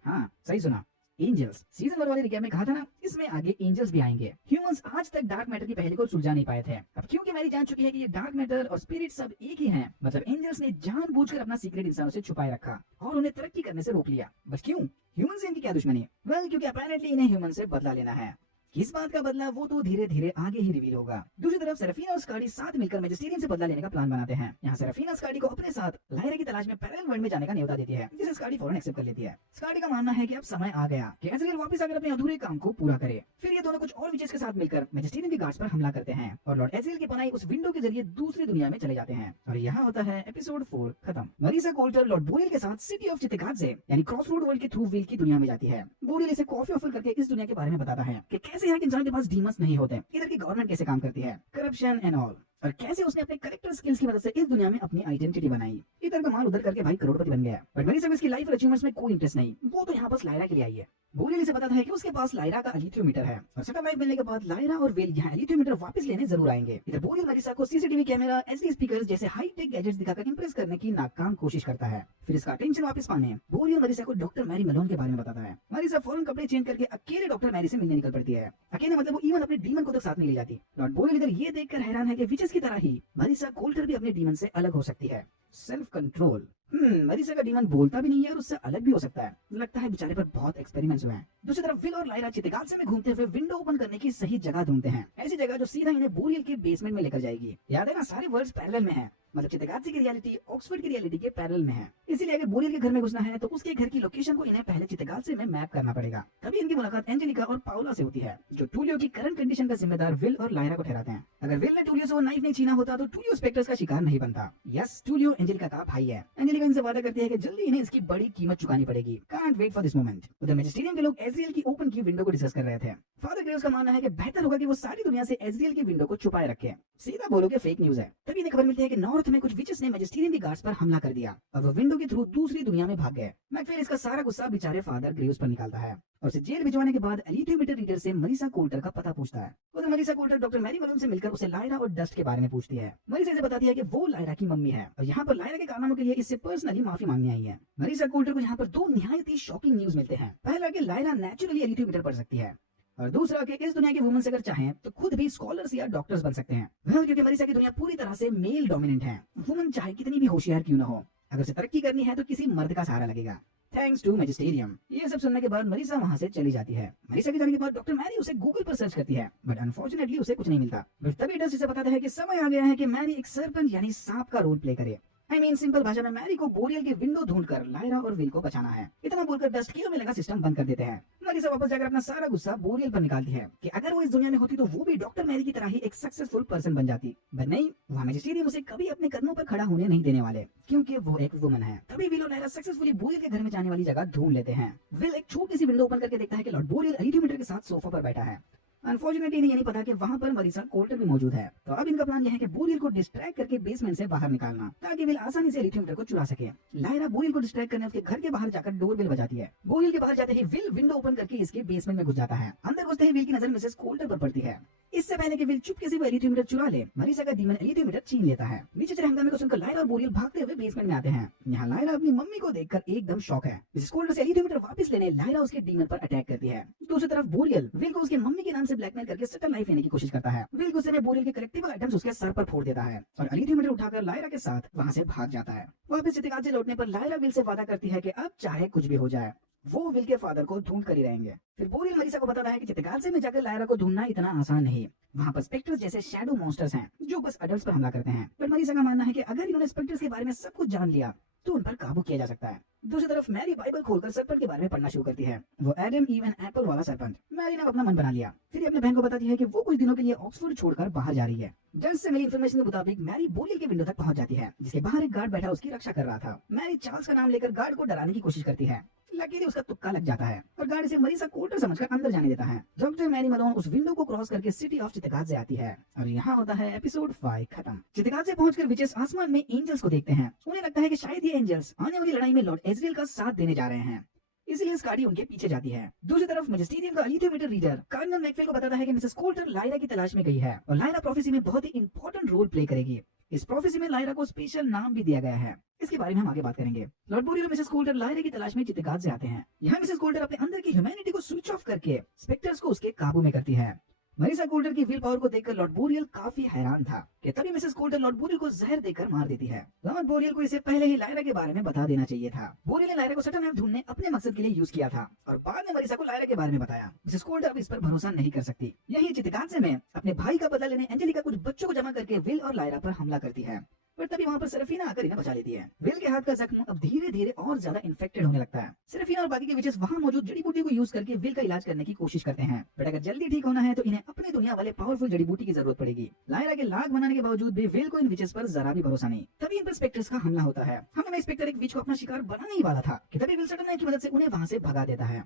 हाँ, सही सुना, एंजल्स। सीजन 1 वाले रिकैप में कहा था ना, इसमें आगे एंजल्स भी आएंगे। ह्यूमंस आज तक डार्क मैटर की पहले को सुलझा नहीं पाए थे। अब क्योंकि मैरी जान चुकी है कि ये डार्क मैटर और स्पिरिट सब एक ही हैं, मतलब एंजल्स ने जानबूझकर अपना सीक्रेट इंसानों से छुपाए रखा और उन्हें तरक्की करने से रोक लिया। बस क्यों? ह्यूमन से इनकी क्या दुश्मनी? वेल, क्योंकि अपेरेंटली इन्हें ह्यूमन से बदला लेना है। किस बात का बदला, वो तो धीरे धीरे आगे ही रिवील होगा। दूसरी तरफ सेराफिना और स्कार्डी साथ मिलकर मैजिस्टेरियम से बदला लेने का प्लान बनाते हैं। यहाँ सेराफिना स्कार्डी को अपने साथ लायरा की तलाश में पैरेलल वर्ल्ड में जाने का न्योता देती है, जिसे स्कार्डी फौरन एक्सेप्ट कर लेती है। स्कार्डी का मानना है कि अब समय आ गया कि एज़राइल वापस आकर अपने अधूरे काम को पूरा करे। फिर ये दोनों कुछ और विचेस के साथ मिलकर मैजिस्टेरियम के गार्ड्स पर हमला करते हैं और लॉर्ड एज़राइल की पनाही उस विंडो के जरिए दूसरी दुनिया में चले जाते हैं। और यहाँ होता है एपिसोड 4 खत्म। मरीसा कोल्टर लॉर्ड बोरियल के साथ सिटी ऑफ चित्तगात्जे यानी क्रॉसरोड वर्ल्ड के थ्रू विल की दुनिया में जाती है। बोरियल इसे कॉफी ऑफर करके इस दुनिया के बारे में बताता है कि कैसे यहाँ के इंसान के पास डीमंस नहीं होते, इधर की गवर्नमेंट कैसे काम करती है, करप्शन एंड ऑल, और कैसे उसने अपने करेक्टर स्किल्स की मदद से इस दुनिया में अपनी आइडेंटिटी बनाई। इधर का माल उधर करके भाई करोड़पति बन गया। बट मेरी इसकी लाइफ और अचीवमेंट्स में कोई इंटरेस्ट नहीं, वो तो यहाँ बस लायरा के लिए आई है। बोरियल इसे बताता है कि उसके पास लायरा का एलिथियोमीटर है और सेटअप लाइफ मिलने के बाद लायरा और वेल यहाँ एलिथियोमीटर वापस लेने जरूर आएंगे। इधर बोरियल मरीसा को सीसीटीवी कैमरा, एचडी स्पीकर्स जैसे हाई टेक गैजेट्स दिखाकर इंप्रेस करने की नाकाम कोशिश करता है। फिर इसका अटेंशन वापस पाने बोरियल मरीसा को डॉक्टर मैरी मलोन के बारे में बताता है। मरीसा फौरन कपड़े चेंज करके अकेले डॉक्टर मैरी से मिलने निकल पड़ती है। अकेले मतलब वो इवन अपने डीमन को तो साथ नहीं ले जाती। लॉर्ड बोरियल इधर ये देखकर हैरान है कि विचेस की तरह ही मरीसा कोल्टर भी अपने डीमन से अलग हो सकती है। Self control. मरीसा का डीमन बोलता भी नहीं है और उससे अलग भी हो सकता है। लगता है बेचारे पर बहुत एक्सपेरिमेंट्स हुए हैं। दूसरी तरफ विल और लायरा चित्तगात्जे में घूमते हुए विंडो ओपन करने की सही जगह ढूंढते हैं, ऐसी जगह जो सीधा इन्हें बोरियल के बेसमेंट में लेकर जाएगी। याद है ना, सारे वर्ल्ड्स पैरेलल में है, मतलब चित्तगात्जे की रियलिटी ऑक्सफोर्ड की रियलिटी के पैरेलल में है। इसीलिए अगर बोरियल के घर में घुसना है तो उसके घर की लोकेशन को इन्हें पहले चित्तगात्जे में मैप करना पड़ेगा। तभी इनकी मुलाकात एंजेलिका और पाउला से होती है, जो टूलियो की करंट कंडीशन का जिम्मेदार विल और लायरा को ठहराते हैं। अगर विल ने टूलियो से वो नाइफ नहीं छीना होता तो टूलियो स्पेक्टर्स का शिकार नहीं बनता। यस, टूलियो एंजेलिका का भाई है। एंजेलिका इनसे वादा करती है कि जल्दी इन्हें इसकी बड़ी कीमत चुकानी पड़ेगी। Can't wait for this moment. उधर मैजिस्टेरियम के लोग एज़राइल की ओपन की विंडो को डिस्कस कर रहे थे। फादर ग्रेव्स का मानना है कि बेहतर होगा कि वो सारी दुनिया से एज़राइल की विंडो को छुपाए रखे। सीधा बोलो कि फेक न्यूज है। तभी इन्हें खबर मिलती है कि नॉर्थ में कुछ विचेस ने मैजिस्टेरियम के गार्ड्स पर हमला कर दिया और वो विंडो के थ्रू दूसरी दुनिया में भाग गए। मैकफेल इसका सारा गुस्सा बेचारे फादर ग्रेव्स पर निकालता है और उसे जेल भिजवाने के बाद एलिथियोमीटर रीडर से मरीसा कोल्टर का पता पूछता है। उधर Marisa Coulter doctor Mary Malone से मिलकर उसे लायरा और डस्ट के बारे में पूछती है। मरीसा इसे बताती है कि वो लायरा की मम्मी है और यहाँ पर लायरा के कारनामों के लिए इससे पर्सनली माफी मांगने आई है। मरीसा कोल्टर को यहाँ पर दो निहायत ही शॉकिंग न्यूज मिलते हैं। पहला कि लायरा नेचुरली एलिथियोमीटर पढ़ सकती है और दूसरा कि इस दुनिया के वुमेन्स अगर चाहें तो खुद भी स्कॉलर्स या डॉक्टर्स बन सकते हैं। क्योंकि मरीसा की दुनिया पूरी तरह से मेल डोमिनेंट है। वुमन चाहे कितनी भी होशियार क्यों न हो, अगर उसे तरक्की करनी है तो किसी मर्द का सहारा लगेगा। Thanks to magisterium. ये सब सुनने के बाद मरीसा वहां से चली जाती है। मरीसा के जाने के बाद डॉक्टर मैरी उसे गूगल पर सर्च करती है, बट अनफॉर्चुनेटली उसे कुछ नहीं मिलता। बट तभी डस्ट इसे बताता है कि समय आ गया है कि मैरी एक सरपंच यानी सांप का रोल प्ले करे। सिंपल भाषा में मैरी को बोरियल के विंडो ढूंढकर लायरा और विल को बचाना है। इतना बोलकर डस्ट किलो में लगा सिस्टम बंद कर देते हैं। मरीसा वापस जाकर अपना सारा गुस्सा बोरियल पर निकालती है कि अगर वो इस दुनिया में होती तो वो भी डॉक्टर मैरी की तरह ही एक सक्सेसफुल पर्सन बन जाती। बट नहीं, वहाँ मैजिस्टेरियम उसे कभी अपने कदमों पर खड़ा होने नहीं देने वाले, क्योंकि वो एक वुमन है। तभी विल और लायरा सक्सेसफुली बोरियल के घर में जाने वाली जगह ढूंढ लेते हैं। विल एक छोटी सी विंडो ओपन करके देखता है कि लॉर्ड बोरियल एलिथियोमीटर के साथ सोफा पर बैठा है। अनफॉर्चुनेटली इन्हें नहीं पता कि वहां पर मरीसा कोल्टर भी मौजूद है। तो अब इनका प्लान यह है कि बोरियल को डिस्ट्रैक्ट करके बेसमेंट से बाहर निकालना, ताकि विल आसानी से एलिथियोमीटर को चुरा सके। लायरा बोरियल को डिस्ट्रैक्ट करने उसके घर के बाहर जाकर डोरबेल बजाती है। बोरियल के बाहर जाते ही विल विंडो ओपन करके इसके बेसमेंट में घुस जाता है। अंदर घुसते ही विल की नजर मिसेस कोल्टर पर पड़ती है। इससे पहले कि विल चुपके से वो एलिथियोमीटर चुरा ले, मरीसा का डीमन एलिथियोमीटर छीन लेता है। नीचे चले हंगामे को सुनकर लायरा और बोरियल भागते हुए बेसमेंट में आते हैं। यहाँ लायरा अपनी मम्मी को देखकर एकदम शॉक है। मिसेस कोल्टर से एलिथियोमीटर वापस लेने लायरा उसके डीमन पर अटैक करती है। दूसरी तरफ बोरियल विल को उसके मम्मी के नाम से ब्लैकमेल करके सेटल लाइफ लेने की कोशिश करता है। विल गुस्से में बोरियल के कलेक्टिबल आइटम्स उसके सर पर फोड़ देता है और एलिथियोमीटर उठाकर लायरा के साथ वहां से भाग जाता है। वापस चित्तगात्जे लौटने पर लायरा विल से वादा करती है कि अब चाहे कुछ भी हो जाए वो विल के फादर को ढूंढ कर ही रहेंगे। फिर बोरियल मरीसा को बताता है कि चित्तगात्जे में जाकर लायरा को ढूंढना इतना आसान नहीं। वहाँ पर स्पेक्टर्स जैसे शैडो मॉन्स्टर्स हैं जो बस अडल्ट्स पर हमला करते हैं। पर मरीसा का मानना है कि अगर इन्होंने स्पेक्टर्स के बारे में सब कुछ जान लिया तो उन पर काबू किया जा सकता है। दूसरी तरफ मैरी बाइबल खोलकर सरपंच के बारे में पढ़ना शुरू करती है। वो एडम ईव एंड एप्पल वाला सरपंच। मैरी ने अपना मन बना लिया। फिर अपने बहन को बताती है कि वो कुछ दिनों के लिए ऑक्सफोर्ड छोड़कर बाहर जा रही है। जल्द से मिली इन्फॉर्मेशन के मुताबिक मैरी बोरियल के विंडो तक पहुंच जाती है, जिसके बाहर एक गार्ड बैठा उसकी रक्षा कर रहा था। मैरी चार्ल्स का नाम लेकर गार्ड को डराने की कोशिश करती है। लकीली उसका तुक्का लग जाता है और गार्ड इसे मरीसा कोल्टर समझकर अंदर जाने देता है। डॉक्टर मैरी मलोन उस विंडो को क्रॉस करके सिटी ऑफ चित्तगात्जे आती है और यहाँ होता है एपिसोड 5 खत्म। चित्तगात्जे पहुंचकर विचेस आसमान में एंजल्स को देखते हैं। उन्हें लगता है कि शायद ये एंजल्स आने वाली लड़ाई में लॉर्ड एज़राइल का साथ देने जा रहे हैं, इसलिए स्कार्डी उनके पीछे जाती है। दूसरी तरफ मैजिस्टेरियम का एलिथियोमीटर रीडर कार्डिनल मैकफेल को बताता है कि मिसेस कोल्टर लायरा की तलाश में गई है और लायरा प्रोफेसी में बहुत ही इंपॉर्टेंट रोल प्ले करेगी। इस प्रोफेसी में लायरा को स्पेशल नाम भी दिया गया है। इसके बारे में हम आगे बात करेंगे। लॉर्ड बोरियल और मिसेस कोल्टर लायरा की तलाश में चित्तगात से आते हैं। यहाँ मिसेस कोल्टर अपने अंदर की ह्यूमैनिटी को स्विच ऑफ करके स्पेक्टर्स को उसके काबू में करती है। मरीसा कोल्टर की विल पावर को देखकर लॉर्ड बोरियल काफी हैरान था कि तभी मिसेस कोल्टर लॉर्ड बोरियल को जहर देकर मार देती है। लॉर्ड बोरियल को इसे पहले ही लायरा के बारे में बता देना चाहिए था। बोरियल ने लायरा को सटन ऐप ढूंढने अपने मकसद के लिए यूज किया था और बाद में मरीसा को लायरा के बारे में बताया। मिसेस कोल्टर अब इस पर भरोसा नहीं कर सकती। यही चित्तगात में अपने भाई का बदला लेने एंजेलिका कुछ बच्चों को जमा करके विल और लायरा पर हमला करती है, पर तभी वहाँ पर सेरेफिना आकर इन्हें बचा लेती है। विल के हाथ का जख्म अब धीरे धीरे और ज्यादा इन्फेक्टेड होने लगता है। सेरेफिना और बाकी के विचेस वहाँ मौजूद जड़ी बूटी को यूज करके विल का इलाज करने की कोशिश करते हैं, बट अगर जल्दी ठीक होना है तो इन्हें अपनी दुनिया वाले पावरफुल जड़ी बूटी की जरूरत पड़ेगी। लायरा के लाख बनाने के बावजूद भी विल को इन विचेस पर जरा भी भरोसा नहीं। तभी इन पर स्पेक्टर्स का हमला होता है। हमें स्पेक्टर एक विच को अपना शिकार बनाने ही वाला था कि तभी विल सटन की मदद से उन्हें वहाँ से भगा देता है।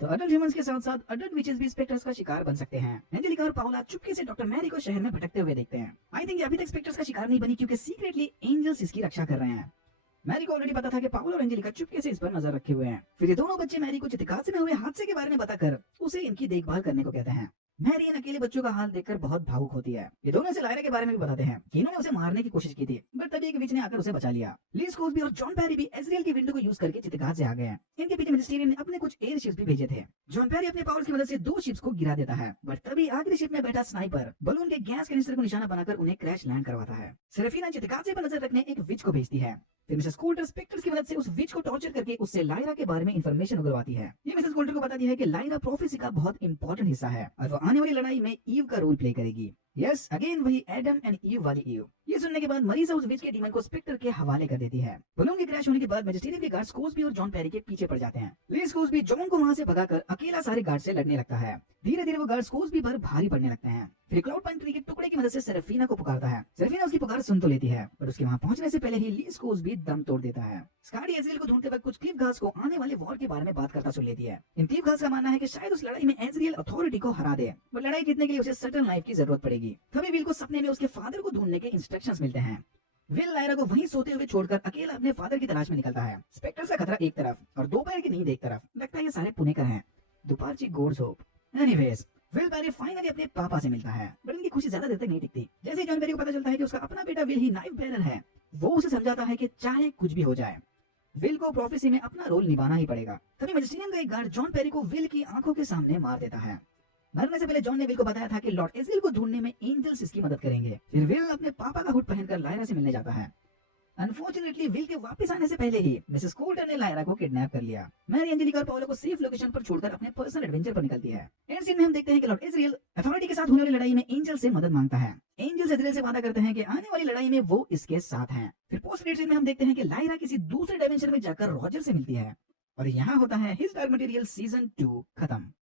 तो अडल्ट ह्यूमंस के साथ साथ अडल्ट विचेस भी स्पेक्टर्स का शिकार बन सकते हैं। एंजेलिका और पाउला चुपके से डॉक्टर मैरी को शहर में भटकते हुए देखते हैं। आई थिंक अभी तक स्पेक्टर्स का शिकार नहीं बनी क्योंकि सीक्रेटली एंजल्स इसकी रक्षा कर रहे हैं। मैरी को ऑलरेडी पता था कि पाउला और एंजेलिका चुपके से इस पर नजर रखे हुए हैं। फिर ये दोनों बच्चे मैरी को चित्तगात में हुए हादसे के बारे में बताकर उसे इनकी देखभाल करने को कहते हैं। मैरी इन अकेले बच्चों का हाल देखकर बहुत भावुक होती है। ये दोनों से लायरा के बारे में भी बताते हैं कि इन्होंने उसे मारने की कोशिश की थी, बट तभी एक विच ने आकर उसे बचा लिया। लीज कोस्बी और जॉन पेरी भी एजरियल की विंडो को यूज करके चित्तगात से आ गए हैं। इनके पीछे मैजिस्टेरियन ने अपने कुछ एयर शिप्स भी भेजे थे। जॉन पेरी अपने पावर्स की मदद से 2 शिप्स को गिरा देता है, बट तभी आखिरी शिप में बैठा स्नाइपर बलून के गैस कैनिस्टर को निशाना बनाकर उन्हें क्रैश लैंड करवाता है। सेरेफिना चित्तगात पर नजर रखने एक विच को भेजती है। फिर मिसेस कोल्टर स्पेक्टर्स की मदद से उस विच को टॉर्चर करके उससे लायरा के बारे में इंफॉर्मेशन उगलवाती है। ये मिसेस कोल्टर को बताती है कि लायरा प्रोफेसी का बहुत इंपॉर्टेंट हिस्सा है और वो आने वाली लड़ाई में ईव का रोल प्ले करेगी। यस, अगेन वही एडम एंड ईव वाली ईव। ये सुनने के बाद मरीसा उस विच के डीमन को स्पेक्टर के हवाले कर देती है। बलून के क्रैश होने के बाद मैजिस्टेरियन के गार्ड्स कोस्बी और जॉन पेरी के पीछे पड़ जाते हैं। लीज कोस्बी जॉन को वहां से भगाकर अकेला सारे गार्ड से लड़ने लगता है। धीरे धीरे वो गार्ड्स कोस्बी पर भारी पड़ने लगते हैं। फिर क्लाउड पाइन ट्री के टुकड़े की मदद से सेरेफिना को पुकारता है। सेरेफिना उसकी पुकार सुन तो लेती है, पर उसके वहां पहुंचने से पहले ही लीज कोस्बी दम तोड़ देता है। स्कार्डी एजरियल को ढूंढते वक्त कुछ क्लिफ घास को आने वाले वॉर के बारे में बात करता सुन लेती है। इन क्लिफ घास का मानना है कि शायद उस लड़ाई में एजरियल अथॉरिटी को हरा दे, पर लड़ाई जीतने के लिए उसे सटल नाइफ की जरूरत पड़ेगी। तभी विल को सपने में उसके फादर को ढूंढने के इंस्ट्रक्शंस मिलते हैं। विल लायरा को वहीं सोते हुए छोड़कर अकेला अपने फादर की तलाश में निकलता है। स्पेक्टर का खतरा एक तरफ और दोपहर की नींद एक तरफ। लगता है ये सारे पुणेकर हैं। दोपहरची गोड्स होप। एनीवेज, विल पेरी फाइनली अपने पापा से मिलता है, पर इनकी खुशी ज्यादा देर तक नहीं टिकती। जैसे जॉन पेरी को पता चलता है कि उसका अपना बेटा विल ही नाइफ बेरर है, वो उसे समझाता है कि चाहे कुछ भी हो जाए विल को प्रोफेसी में अपना रोल निभाना ही पड़ेगा। तभी मैजिस्टेरियन का एक गार्ड जॉन पेरी को विल की आंखों के सामने मार देता है। मरने से पहले जॉन ने विल को बताया था कि लॉर्ड एजरियल को ढूंढने में एंजल्स इसकी मदद करेंगे। फिर विल अपने पापा का हुड पहनकर लायरा से मिलने जाता है। अनफॉर्चुनेटली विल के वापस आने से पहले ही मिसेस कोल्टर ने लायरा को किडनैप कर लिया। मैरी एंजेलिका और पाउला को सेफ लोकेशन पर छोड़कर अपने पर्सनल एडवेंचर पर निकलती है। एंड सीन में हम देखते हैं कि लॉर्ड एजरियल अथॉरिटी के साथ होने वाली लड़ाई में एंजल से मदद मांगता है। एंजल्स एजरियल से वादा करते हैं कि आने वाली लड़ाई में वो इसके साथ हैं। फिर पोस्ट क्रेडिट सीन में हम देखते हैं कि लायरा किसी दूसरे डायमेंशन में जाकर रॉजर से मिलती है और यहाँ होता है हिज डार्क मटेरियल सीजन 2 खत्म।